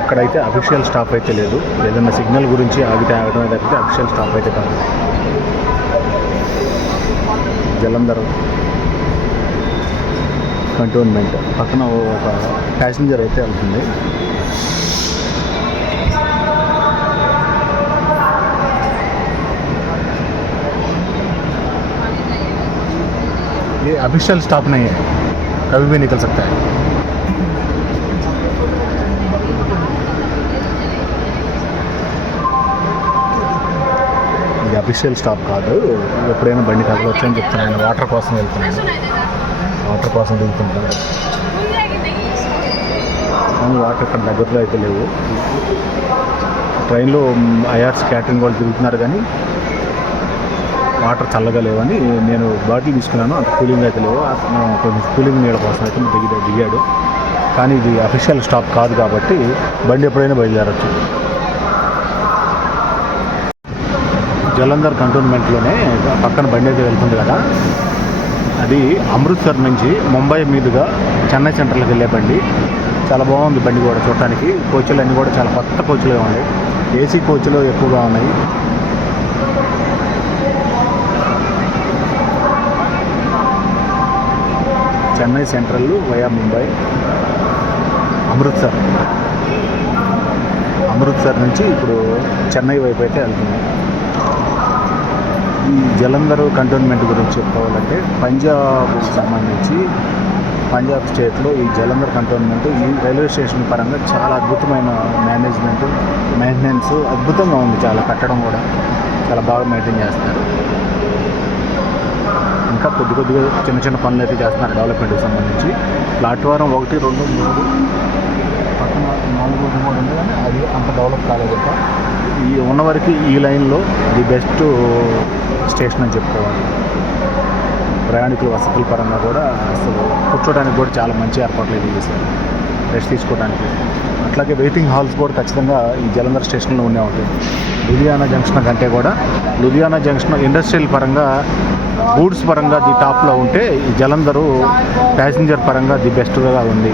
ఇక్కడైతే అఫీషియల్ స్టాప్ అయితే లేదు. ఏదైనా సిగ్నల్ గురించి ఆగితే ఆగడం తప్పితే అఫీషియల్ స్టాప్ అయితే కాదు. జలంధర్ కంటోన్మెంట్ పక్కన ఒక ప్యాసింజర్ అయితే వెళ్తుంది. ये ऑफिशियल स्टॉप नहीं है, कभी भी निकल सकता है. ఇది అఫీషియల్ స్టాప్ కాదు. ఎప్పుడైనా బండి కదలవచ్చు అని చెప్తున్నాను. ఆయన వాటర్ కోసం వెళ్తున్నాను, వాటర్ కోసం దిగుతుంటాను. కానీ వాటర్ ఇక్కడ దగ్గరలో అయితే లేవు. ట్రైన్లో ఐఆర్స్ క్యాటరింగ్ వాళ్ళు తిరుగుతున్నారు కానీ వాటర్ చల్లగా లేవని నేను బాటిల్ తీసుకున్నాను. అంత కూలింగ్ అయితే లేవు. కొంచెం కూలింగ్ నీళ్ళ కోసం అయితే దిగాడు. కానీ ఇది అఫీషియల్ స్టాప్ కాదు కాబట్టి బండి ఎప్పుడైనా బయలుదేరచ్చు. జలంధర్ కంటోన్మెంట్లోనే పక్కన బండి అయితే వెళ్తుంది కదా, అది అమృత్సర్ నుంచి ముంబై మీదుగా చెన్నై సెంట్రల్కి వెళ్ళే బండి. చాలా బాగుంది బండి కూడా చూడటానికి. కోచ్లు అన్నీ కూడా చాలా కొత్త కోచ్లుగా ఉన్నాయి. ఏసీ కోచ్లు ఎక్కువగా ఉన్నాయి. చెన్నై సెంట్రల్ వయా ముంబై, అమృత్సర్ నుంచి ఇప్పుడు చెన్నై వైపు అయితే వెళ్తుంది. ఈ జలంధర్ కంటోన్మెంట్ గురించి చెప్పుకోవాలంటే పంజాబ్కి సంబంధించి పంజాబ్ స్టేట్లో ఈ జలంధర్ కంటోన్మెంట్ ఈ రైల్వే స్టేషన్ పరంగా చాలా అద్భుతమైన మెయింటెనెన్స్ అద్భుతంగా ఉంది. చాలా కట్టడం కూడా చాలా బాగా మెయింటైన్ చేస్తున్నారు. ఇంకా కొద్దిగా చిన్న పనులు అయితే చేస్తున్నారు డెవలప్మెంట్కి సంబంధించి. ప్లాట్ఫారం 1, 2, 3 పక్కన 4, 3 ఉంది కానీ అది అంత డెవలప్ కాలేదు. ఈ ఉన్నవరకు ఈ లైన్లో ది బెస్ట్ స్టేషన్ అని చెప్పుకోవాలి. ప్రయాణికుల వసతుల పరంగా కూడా అసలు కూర్చోడానికి కూడా చాలా మంచి ఏర్పాట్లు అయితే చేశారు రెస్ట్ తీసుకోవడానికి. అట్లాగే వెయిటింగ్ హాల్స్ కూడా ఖచ్చితంగా ఈ జలంధర్ స్టేషన్లో ఉండే ఉంటాయి. లూధియానా జంక్షన్ కంటే కూడా లూధియానా జంక్షన్ ఇండస్ట్రియల్ పరంగా గూడ్స్ పరంగా ది టాప్లో ఉంటే ఈ జలంధరు ప్యాసింజర్ పరంగా ది బెస్ట్గా ఉంది.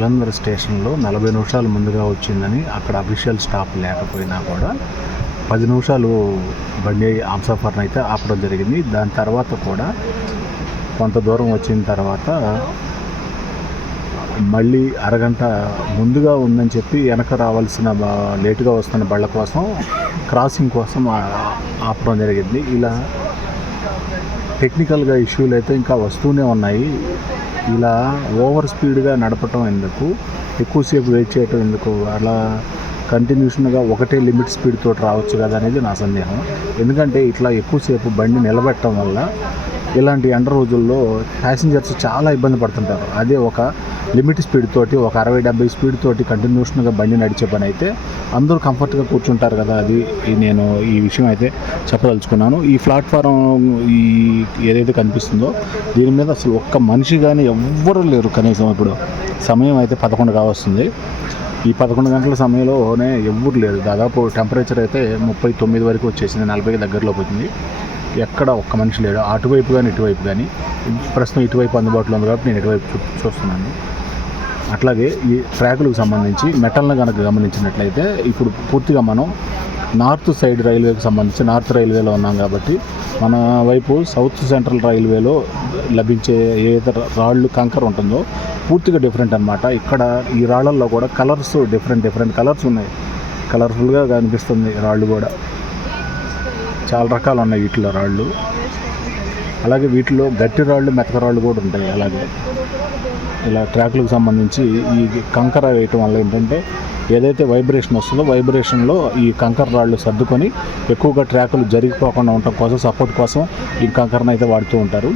జలంధర్ స్టేషన్లో 40 నిమిషాలు ముందుగా వచ్చిందని అక్కడ అఫీషియల్ స్టాప్ లేకపోయినా కూడా 10 నిమిషాలు బండి హంసఫర్ని అయితే ఆపడం జరిగింది. దాని తర్వాత కూడా కొంత దూరం వచ్చిన తర్వాత మళ్ళీ అరగంట ముందుగా ఉందని చెప్పి వెనక రావాల్సిన లేటుగా వస్తున్న బళ్ళ కోసం క్రాసింగ్ కోసం ఆపడం జరిగింది. ఇలా టెక్నికల్గా ఇష్యూలు అయితే ఇంకా వస్తూనే ఉన్నాయి. ఇలా ఓవర్ స్పీడ్గా నడపటం ఎందుకు, ఎక్కువసేపు వెయిట్ చేయటం ఎందుకు, అలా కంటిన్యూషన్గా ఒకటే లిమిట్ స్పీడ్ తోటి రావచ్చు కదా అనేది నా సందేహం. ఎందుకంటే ఇట్లా ఎక్కువసేపు బండి నిలబెట్టడం వల్ల ఇలాంటి ఎండ రోజుల్లో ప్యాసింజర్స్ చాలా ఇబ్బంది పడుతుంటారు. అదే ఒక లిమిట్ స్పీడ్ తోటి ఒక 60-70 స్పీడ్ తోటి కంటిన్యూషన్గా బండి నడిచే పని అయితే అందరూ కంఫర్ట్గా కూర్చుంటారు కదా. అది నేను ఈ విషయం అయితే చెప్పదలుచుకున్నాను. ఈ ప్లాట్ఫారం ఏదైతే కనిపిస్తుందో దీని మీద అసలు ఒక్క మనిషి కానీ ఎవ్వరూ లేరు. కనీసం ఇప్పుడు సమయం అయితే 11 కావస్తుంది. ఈ 11 గంటల సమయంలోనే ఎవ్వరు లేరు. దాదాపు టెంపరేచర్ అయితే 39 వరకు వచ్చేసింది, 40కి దగ్గరలోకి వచ్చింది. ఎక్కడ ఒక్క మనిషి లేడు, అటువైపు కానీ ఇటువైపు కానీ. ప్రస్తుతం ఇటువైపు అందుబాటులో ఉంది కాబట్టి నేను ఇటువైపు చూస్తున్నాను. అట్లాగే ఈ ట్రాకులకు సంబంధించి మెటల్ని కనుక గమనించినట్లయితే ఇప్పుడు పూర్తిగా మనం నార్త్ సైడ్ రైల్వేకి సంబంధించి నార్త్ రైల్వేలో ఉన్నాం కాబట్టి మన వైపు సౌత్ సెంట్రల్ రైల్వేలో లభించే ఏదైతే రాళ్ళు కంకర ఉంటుందో పూర్తిగా డిఫరెంట్ అనమాట. ఇక్కడ ఈ రాళ్ళల్లో కూడా కలర్స్ డిఫరెంట్ కలర్స్ ఉన్నాయి. కలర్ఫుల్గా కనిపిస్తుంది రాళ్ళు కూడా. చాలా రకాలు ఉన్నాయి వీటిలో రాళ్ళు. అలాగే వీటిలో గట్టి రాళ్ళు, మెతక రాళ్ళు కూడా ఉంటాయి. అలాగే ఇలా ట్రాక్లకు సంబంధించి ఈ కంకర వేయటం వల్ల ఏంటంటే ఏదైతే వైబ్రేషన్ వస్తుందో వైబ్రేషన్లో ఈ కంకర రాళ్ళు సర్దుకొని ఎక్కువగా ట్రాకులు జరిగిపోకుండా ఉండటం కోసం సపోర్ట్ కోసం ఈ కంకరను అయితే వాడుతూ ఉంటారు.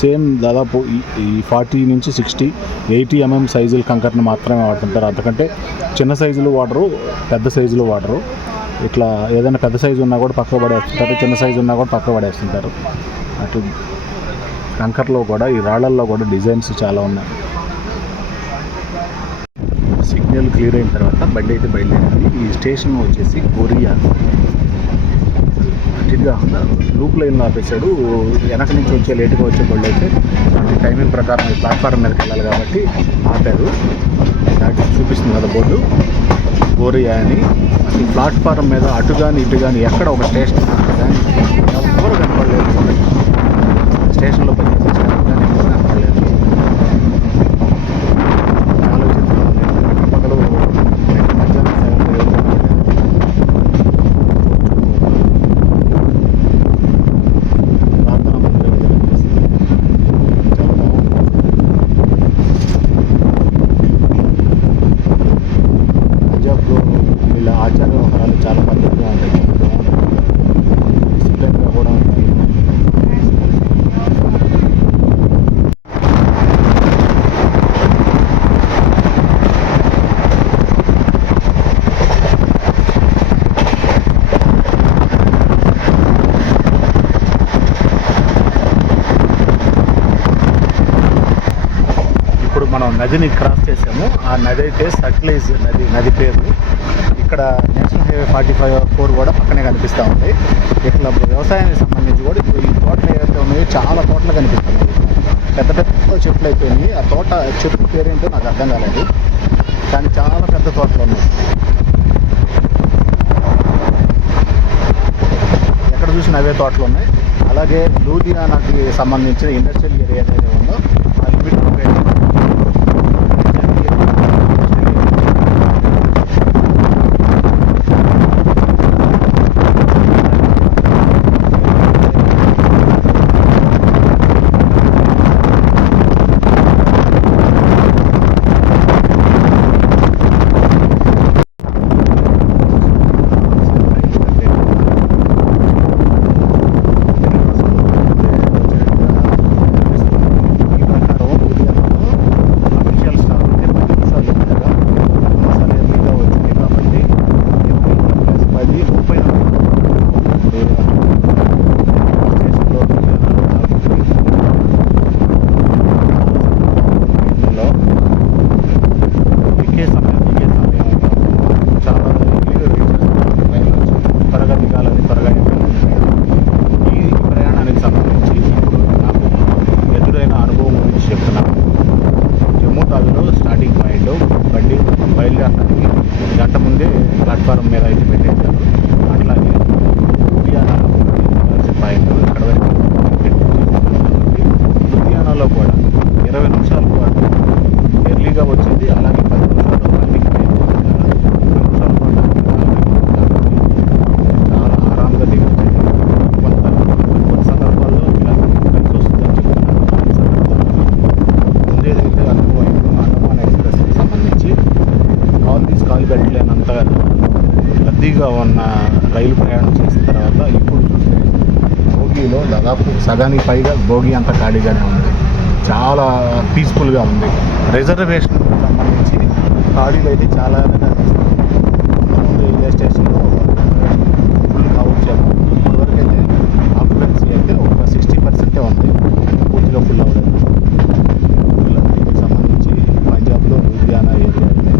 సేమ్ దాదాపు ఈ 40 నుంచి 60, 80 mm సైజుల కంకరను మాత్రమే వాడుతుంటారు. అంతకంటే చిన్న సైజులు వాడరు, పెద్ద సైజులు వాడరు. ఇట్లా ఏదైనా పెద్ద సైజు ఉన్నా కూడా పక్కకు పడేస్తుంటారు, చిన్న సైజు ఉన్నా కూడా పక్కకు పడేస్తుంటారు. అటు కంకర్లో కూడా ఈ రాళ్ళల్లో కూడా డిజైన్స్ చాలా ఉన్నాయి. సిగ్నల్ క్లియర్ అయిన తర్వాత బండి అయితే బయలుదేరింది. ఈ స్టేషన్ వచ్చేసి కొరియా. అటుగా లూప్ లైన్లో ఆపేశాడు. వెనక నుంచి వచ్చే లేటుగా వచ్చే బళ్ళు అయితే టైమింగ్ ప్రకారం ఈ ప్లాట్ఫారం మీదకి వెళ్ళాలి కాబట్టి ఆపారు. దాటి చూపిస్తుంది కదా బోర్డు కోరియా అని. అసలు ప్లాట్ఫారం మీద అటు కానీ ఇటు కానీ ఎక్కడ ఒక స్టేషన్ కానీ ఎవ్వరు కనపడలేదు. స్టేషన్లో పనిచేసే స్టాఫ్ కానీ ఎవ్వరు కనపడలేదు. పగలు మధ్యాహ్నం ప్రార్థన మందిరం కనిపిస్తుంది. చాలా బాగుంది. పంజాబ్లో వీళ్ళ ఆచార వ్యవహారాలు చాలా పద్ధతిగా ఉంటాయి, డిసిప్లైన్గా కూడా ఉంటాయి. ఇప్పుడు మనం నదిని క్రాస్ చేసాము. ఆ నది అయితే సట్లెజ్ నది పేరు. ఇక్కడ నేషనల్ హైవే 45 కూడా పక్కనే కనిపిస్తూ ఉంది. ఇట్లా వ్యవసాయానికి సంబంధించి కూడా ఇప్పుడు ఈ తోటలు ఏవైతే ఉన్నాయో చాలా తోటలు కనిపిస్తున్నాయి. పెద్ద పెద్ద చెట్లు అయిపోయినాయి. ఆ తోట చెట్టు పేరేంటో నాకు అర్థం కాలేదు, కానీ చాలా పెద్ద తోటలు ఉన్నాయి. ఎక్కడ చూసినా అవే తోటలు ఉన్నాయి. అలాగే లూధియానాకి సంబంధించిన ఇండస్ట్రియల్ ఏరియా ఏదైతే ఉందో ఆ లిమిట్ ట్రైన్లో దాదాపు సగానికి పైగా బోగి అంతా ఖాళీగానే ఉంది. చాలా పీస్ఫుల్గా ఉంది. రిజర్వేషన్ సంబంధించి ఖాళీలు అయితే చాలా కనిపిస్తుంది. రైల్వే స్టేషన్లో ఫుల్ కావచ్చు. ఇప్పటివరకు అయితే ఆక్యుపెన్సీ అయితే ఒక 60% ఉంది, పూర్తిగా ఫుల్ అవ్వలేదు. దీనికి సంబంధించి పంజాబ్లో లూధియానా ఏరియా అయితే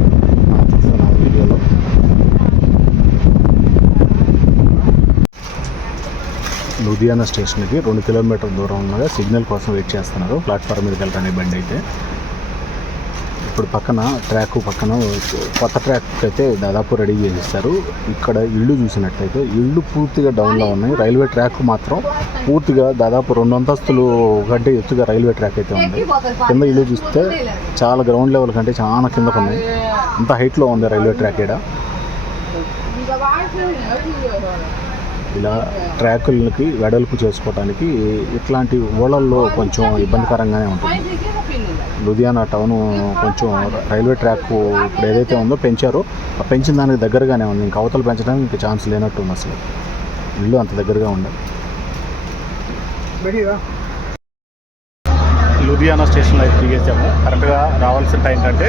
మనం చూస్తున్నాం వీడియోలో. లూధియానా స్టేషన్కి 2 కిలోమీటర్ల దూరం ఉండగా సిగ్నల్ కోసం వెయిట్ చేస్తున్నారు. ప్లాట్ఫామ్ మీదకి వెళ్ళడానికి బండి అయితే ఇప్పుడు పక్కన కొత్త ట్రాక్ అయితే దాదాపు రెడీ చేసేస్తారు. ఇక్కడ ఇళ్ళు చూసినట్లయితే ఇళ్ళు పూర్తిగా డౌన్లో ఉన్నాయి. రైల్వే ట్రాక్ మాత్రం పూర్తిగా దాదాపు 2 అంతస్తులు కంటే ఎత్తుగా రైల్వే ట్రాక్ అయితే ఉంది. కింద ఇళ్ళు చూస్తే చాలా గ్రౌండ్ లెవెల్ కంటే చాలా కిందకు ఉన్నాయి. అంత హైట్లో ఉంది రైల్వే ట్రాక్. ఇలా ట్రాకులకి వెడల్పు చేసుకోవడానికి ఇట్లాంటి ఓళ్ళల్లో కొంచెం ఇబ్బందికరంగానే ఉంటుంది. లూధియానా టౌన్ కొంచెం రైల్వే ట్రాక్ ఇప్పుడు ఏదైతే ఉందో పెంచారో ఆ పెంచిన దానికి దగ్గరగానే ఉంది. ఇంకా అవతలు పెంచడానికి ఇంకా ఛాన్స్ లేనట్టు ఉంది. అసలు ఇల్లు అంత దగ్గరగా ఉండదు. లూధియానా స్టేషన్లో అయితే దిగేసాము. కరెక్ట్గా రావాల్సిన టైం కంటే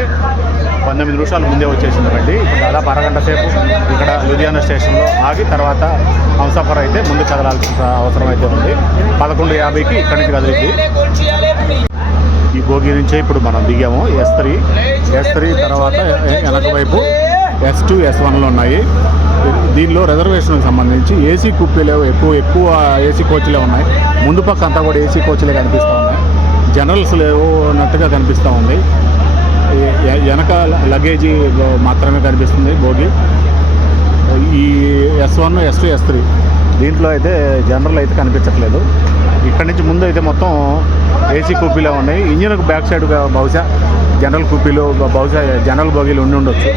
19 నిమిషాలు ముందే వచ్చేసింది బండి. ఇప్పుడు దాదాపు అరగంట సేపు ఇక్కడ లూధియానా స్టేషన్లో ఆగి తర్వాత హంసఫర్ అయితే ముందు కదలాల్సిన అవసరం అయితే ఉంది. 11:50కి ఇక్కడి నుంచి కదిలింది. ఈ భోగి నుంచే ఇప్పుడు మనం దిగాము. S3 తర్వాత వెనక వైపు S2 S1లో ఉన్నాయి. దీనిలో రిజర్వేషన్కి సంబంధించి ఏసీ కుప్పీలే ఎక్కువ ఏసీ కోచ్లే ఉన్నాయి. ముందు పక్క అంతా కూడా ఏసీ కోచ్లే కనిపిస్తూ ఉన్నాయి. జనరల్స్ లేవు అన్నట్టుగా కనిపిస్తూ ఉంది. వెనక లగేజీ మాత్రమే కనిపిస్తుంది భోగి. ఈ S1 S2 S3 దీంట్లో అయితే జనరల్ అయితే కనిపించట్లేదు. ఇక్కడి నుంచి ముందు అయితే మొత్తం ఏసీ కుప్పీలో ఉన్నాయి. ఇంజిన్కు బ్యాక్ సైడ్గా బహుశా జనరల్ కుప్పీలు జనరల్ బోగీలు ఉండొచ్చు.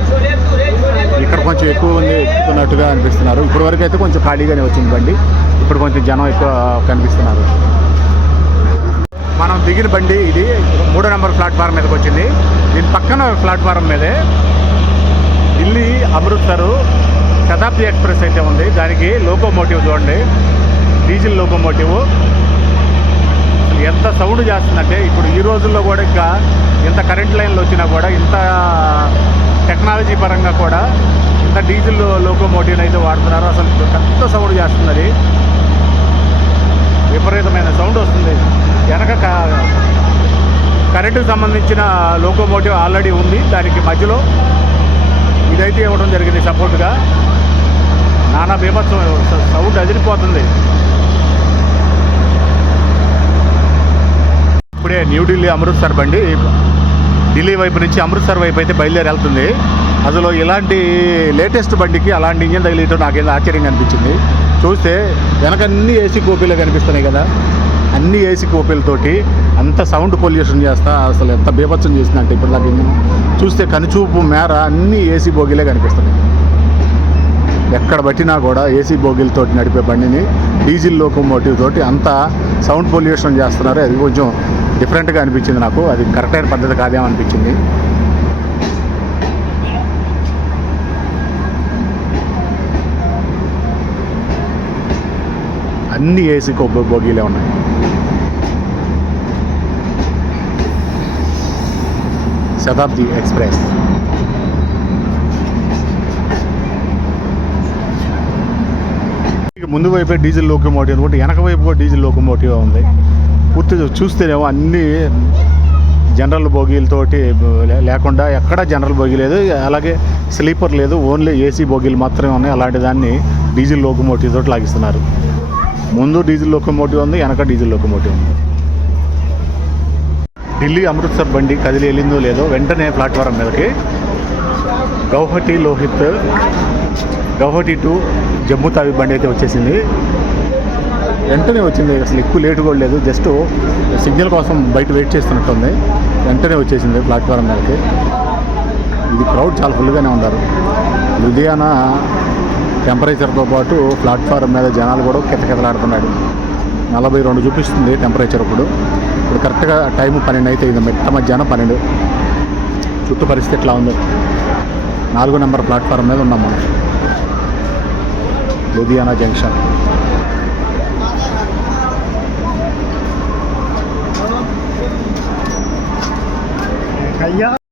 ఇక్కడ కొంచెం ఎక్కువ ఉంది ఎక్కుతున్నట్టుగా అనిపిస్తున్నారు. ఇప్పటివరకు అయితే కొంచెం ఖాళీగానే వచ్చింది బండి. ఇప్పుడు కొంచెం జనం ఎక్కువ కనిపిస్తున్నారు. మనం దిగిన బండి ఇది 3వ నెంబర్ ప్లాట్ఫారం మీదకి వచ్చింది. దీని పక్కన ప్లాట్ఫారం మీదే ఢిల్లీ అమృత్సర్ శతాబ్ది ఎక్స్ప్రెస్ అయితే ఉంది. దానికి లోకోమోటివ్ చూడండి, డీజిల్ లోకోమోటివ్. ఎంత సౌండ్ చేస్తుందంటే ఇప్పుడు ఈ రోజుల్లో కూడా ఇంకా ఇంత కరెంట్ లైన్లు వచ్చినా కూడా ఇంత టెక్నాలజీ పరంగా కూడా ఇంత డీజిల్ లోకోమోటివ్ని అయితే వాడుతున్నారు. అసలు పెద్ద సౌండ్ చేస్తుంది. విపరీతమైన సౌండ్ వస్తుంది. వెనక కరెంటుకు సంబంధించిన లోకోమోటివ్ ఆల్రెడీ ఉంది. దానికి మధ్యలో ఇదైతే ఇవ్వడం జరిగింది సపోర్ట్గా. నానా బీభత్సం సౌండ్ అదిరిపోతుంది. ఇప్పుడే న్యూఢిల్లీ అమృత్సర్ బండి ఢిల్లీ వైపు నుంచి అమృత్సర్ వైపు అయితే బయలుదేరి వెళ్తుంది. అసలు ఇలాంటి లేటెస్ట్ బండికి అలాంటి ఇంజన్ తగిలియటం నాకేదో ఆశ్చర్యంగా అనిపించింది. చూస్తే వెనక అన్ని ఏసీ కోపీలే కనిపిస్తున్నాయి కదా. అన్ని ఏసీ కోపీలతోటి అంత సౌండ్ పొల్యూషన్ చేస్తా అసలు ఎంత బీభత్సం చేసిందంటే ఇప్పుడు దాకా ఇంజన్ చూస్తే కనుచూపు మేర అన్ని ఏసీ బోగీలే కనిపిస్తున్నాయి. ఎక్కడ బట్టినా కూడా ఏసీ బోగీలతోటి నడిపే బండిని డీజిల్ లోకోమోటివ్ తోటి అంత సౌండ్ పొల్యూషన్ చేస్తున్నారు. అది కొంచెం డిఫరెంట్గా అనిపించింది నాకు. అది కరెక్ట్ అయిన పద్ధతి కాదేమనిపించింది. అన్ని ఏసీ బోగీలే ఉన్నాయి. శతాబ్ది ఎక్స్ప్రెస్ ముందు వైపే డీజిల్ లోకోమోటివ్ అనుకుంటే వెనక వైపు కూడా డీజిల్ లోకోమోటివ్ ఉంది. పూర్తిగా చూస్తేనేమో అన్ని జనరల్ బోగీలతోటి లేకుండా ఎక్కడ జనరల్ బోగీ లేదు, అలాగే స్లీపర్ లేదు, ఓన్లీ ఏసీ బోగీలు మాత్రమే ఉన్నాయి. అలాంటి దాన్ని డీజిల్ లోకోమోటివ్ తోటి లాగిస్తున్నారు. ముందు డీజిల్ లోకోమోటివ్ ఉంది, వెనక డీజిల్ లోకోమోటివ్ ఉంది. ఢిల్లీ అమృత్సర్ బండి కదిలి వెళ్ళిందో లేదో వెంటనే ప్లాట్ఫారం మీదకి గౌహటి టు జమ్మూ తావి బండి అయితే వచ్చేసింది. వెంటనే వచ్చింది. అసలు ఎక్కువ లేటు కూడా లేదు. జస్ట్ సిగ్నల్ కోసం బయట వెయిట్ చేస్తున్నట్టుంది. వెంటనే వచ్చేసింది ప్లాట్ఫారం మీదకి. ఇది క్రౌడ్ చాలా ఫుల్గానే ఉన్నారు. లూధియానా టెంపరేచర్తో పాటు ప్లాట్ఫారం మీద జనాలు కూడా కితకితలాడుతున్నాడు. 42 చూపిస్తుంది టెంపరేచర్. ఇప్పుడు కరెక్ట్గా టైం 12 అయితే అయింది. మిట్ట మధ్యాహ్నం 12. చుట్టూ పరిస్థితి ఎట్లా ఉందో. 4వ నెంబర్ ప్లాట్ఫారం మీద ఉన్నాం మనం. లూధియానా జంక్షన్. అయ్యా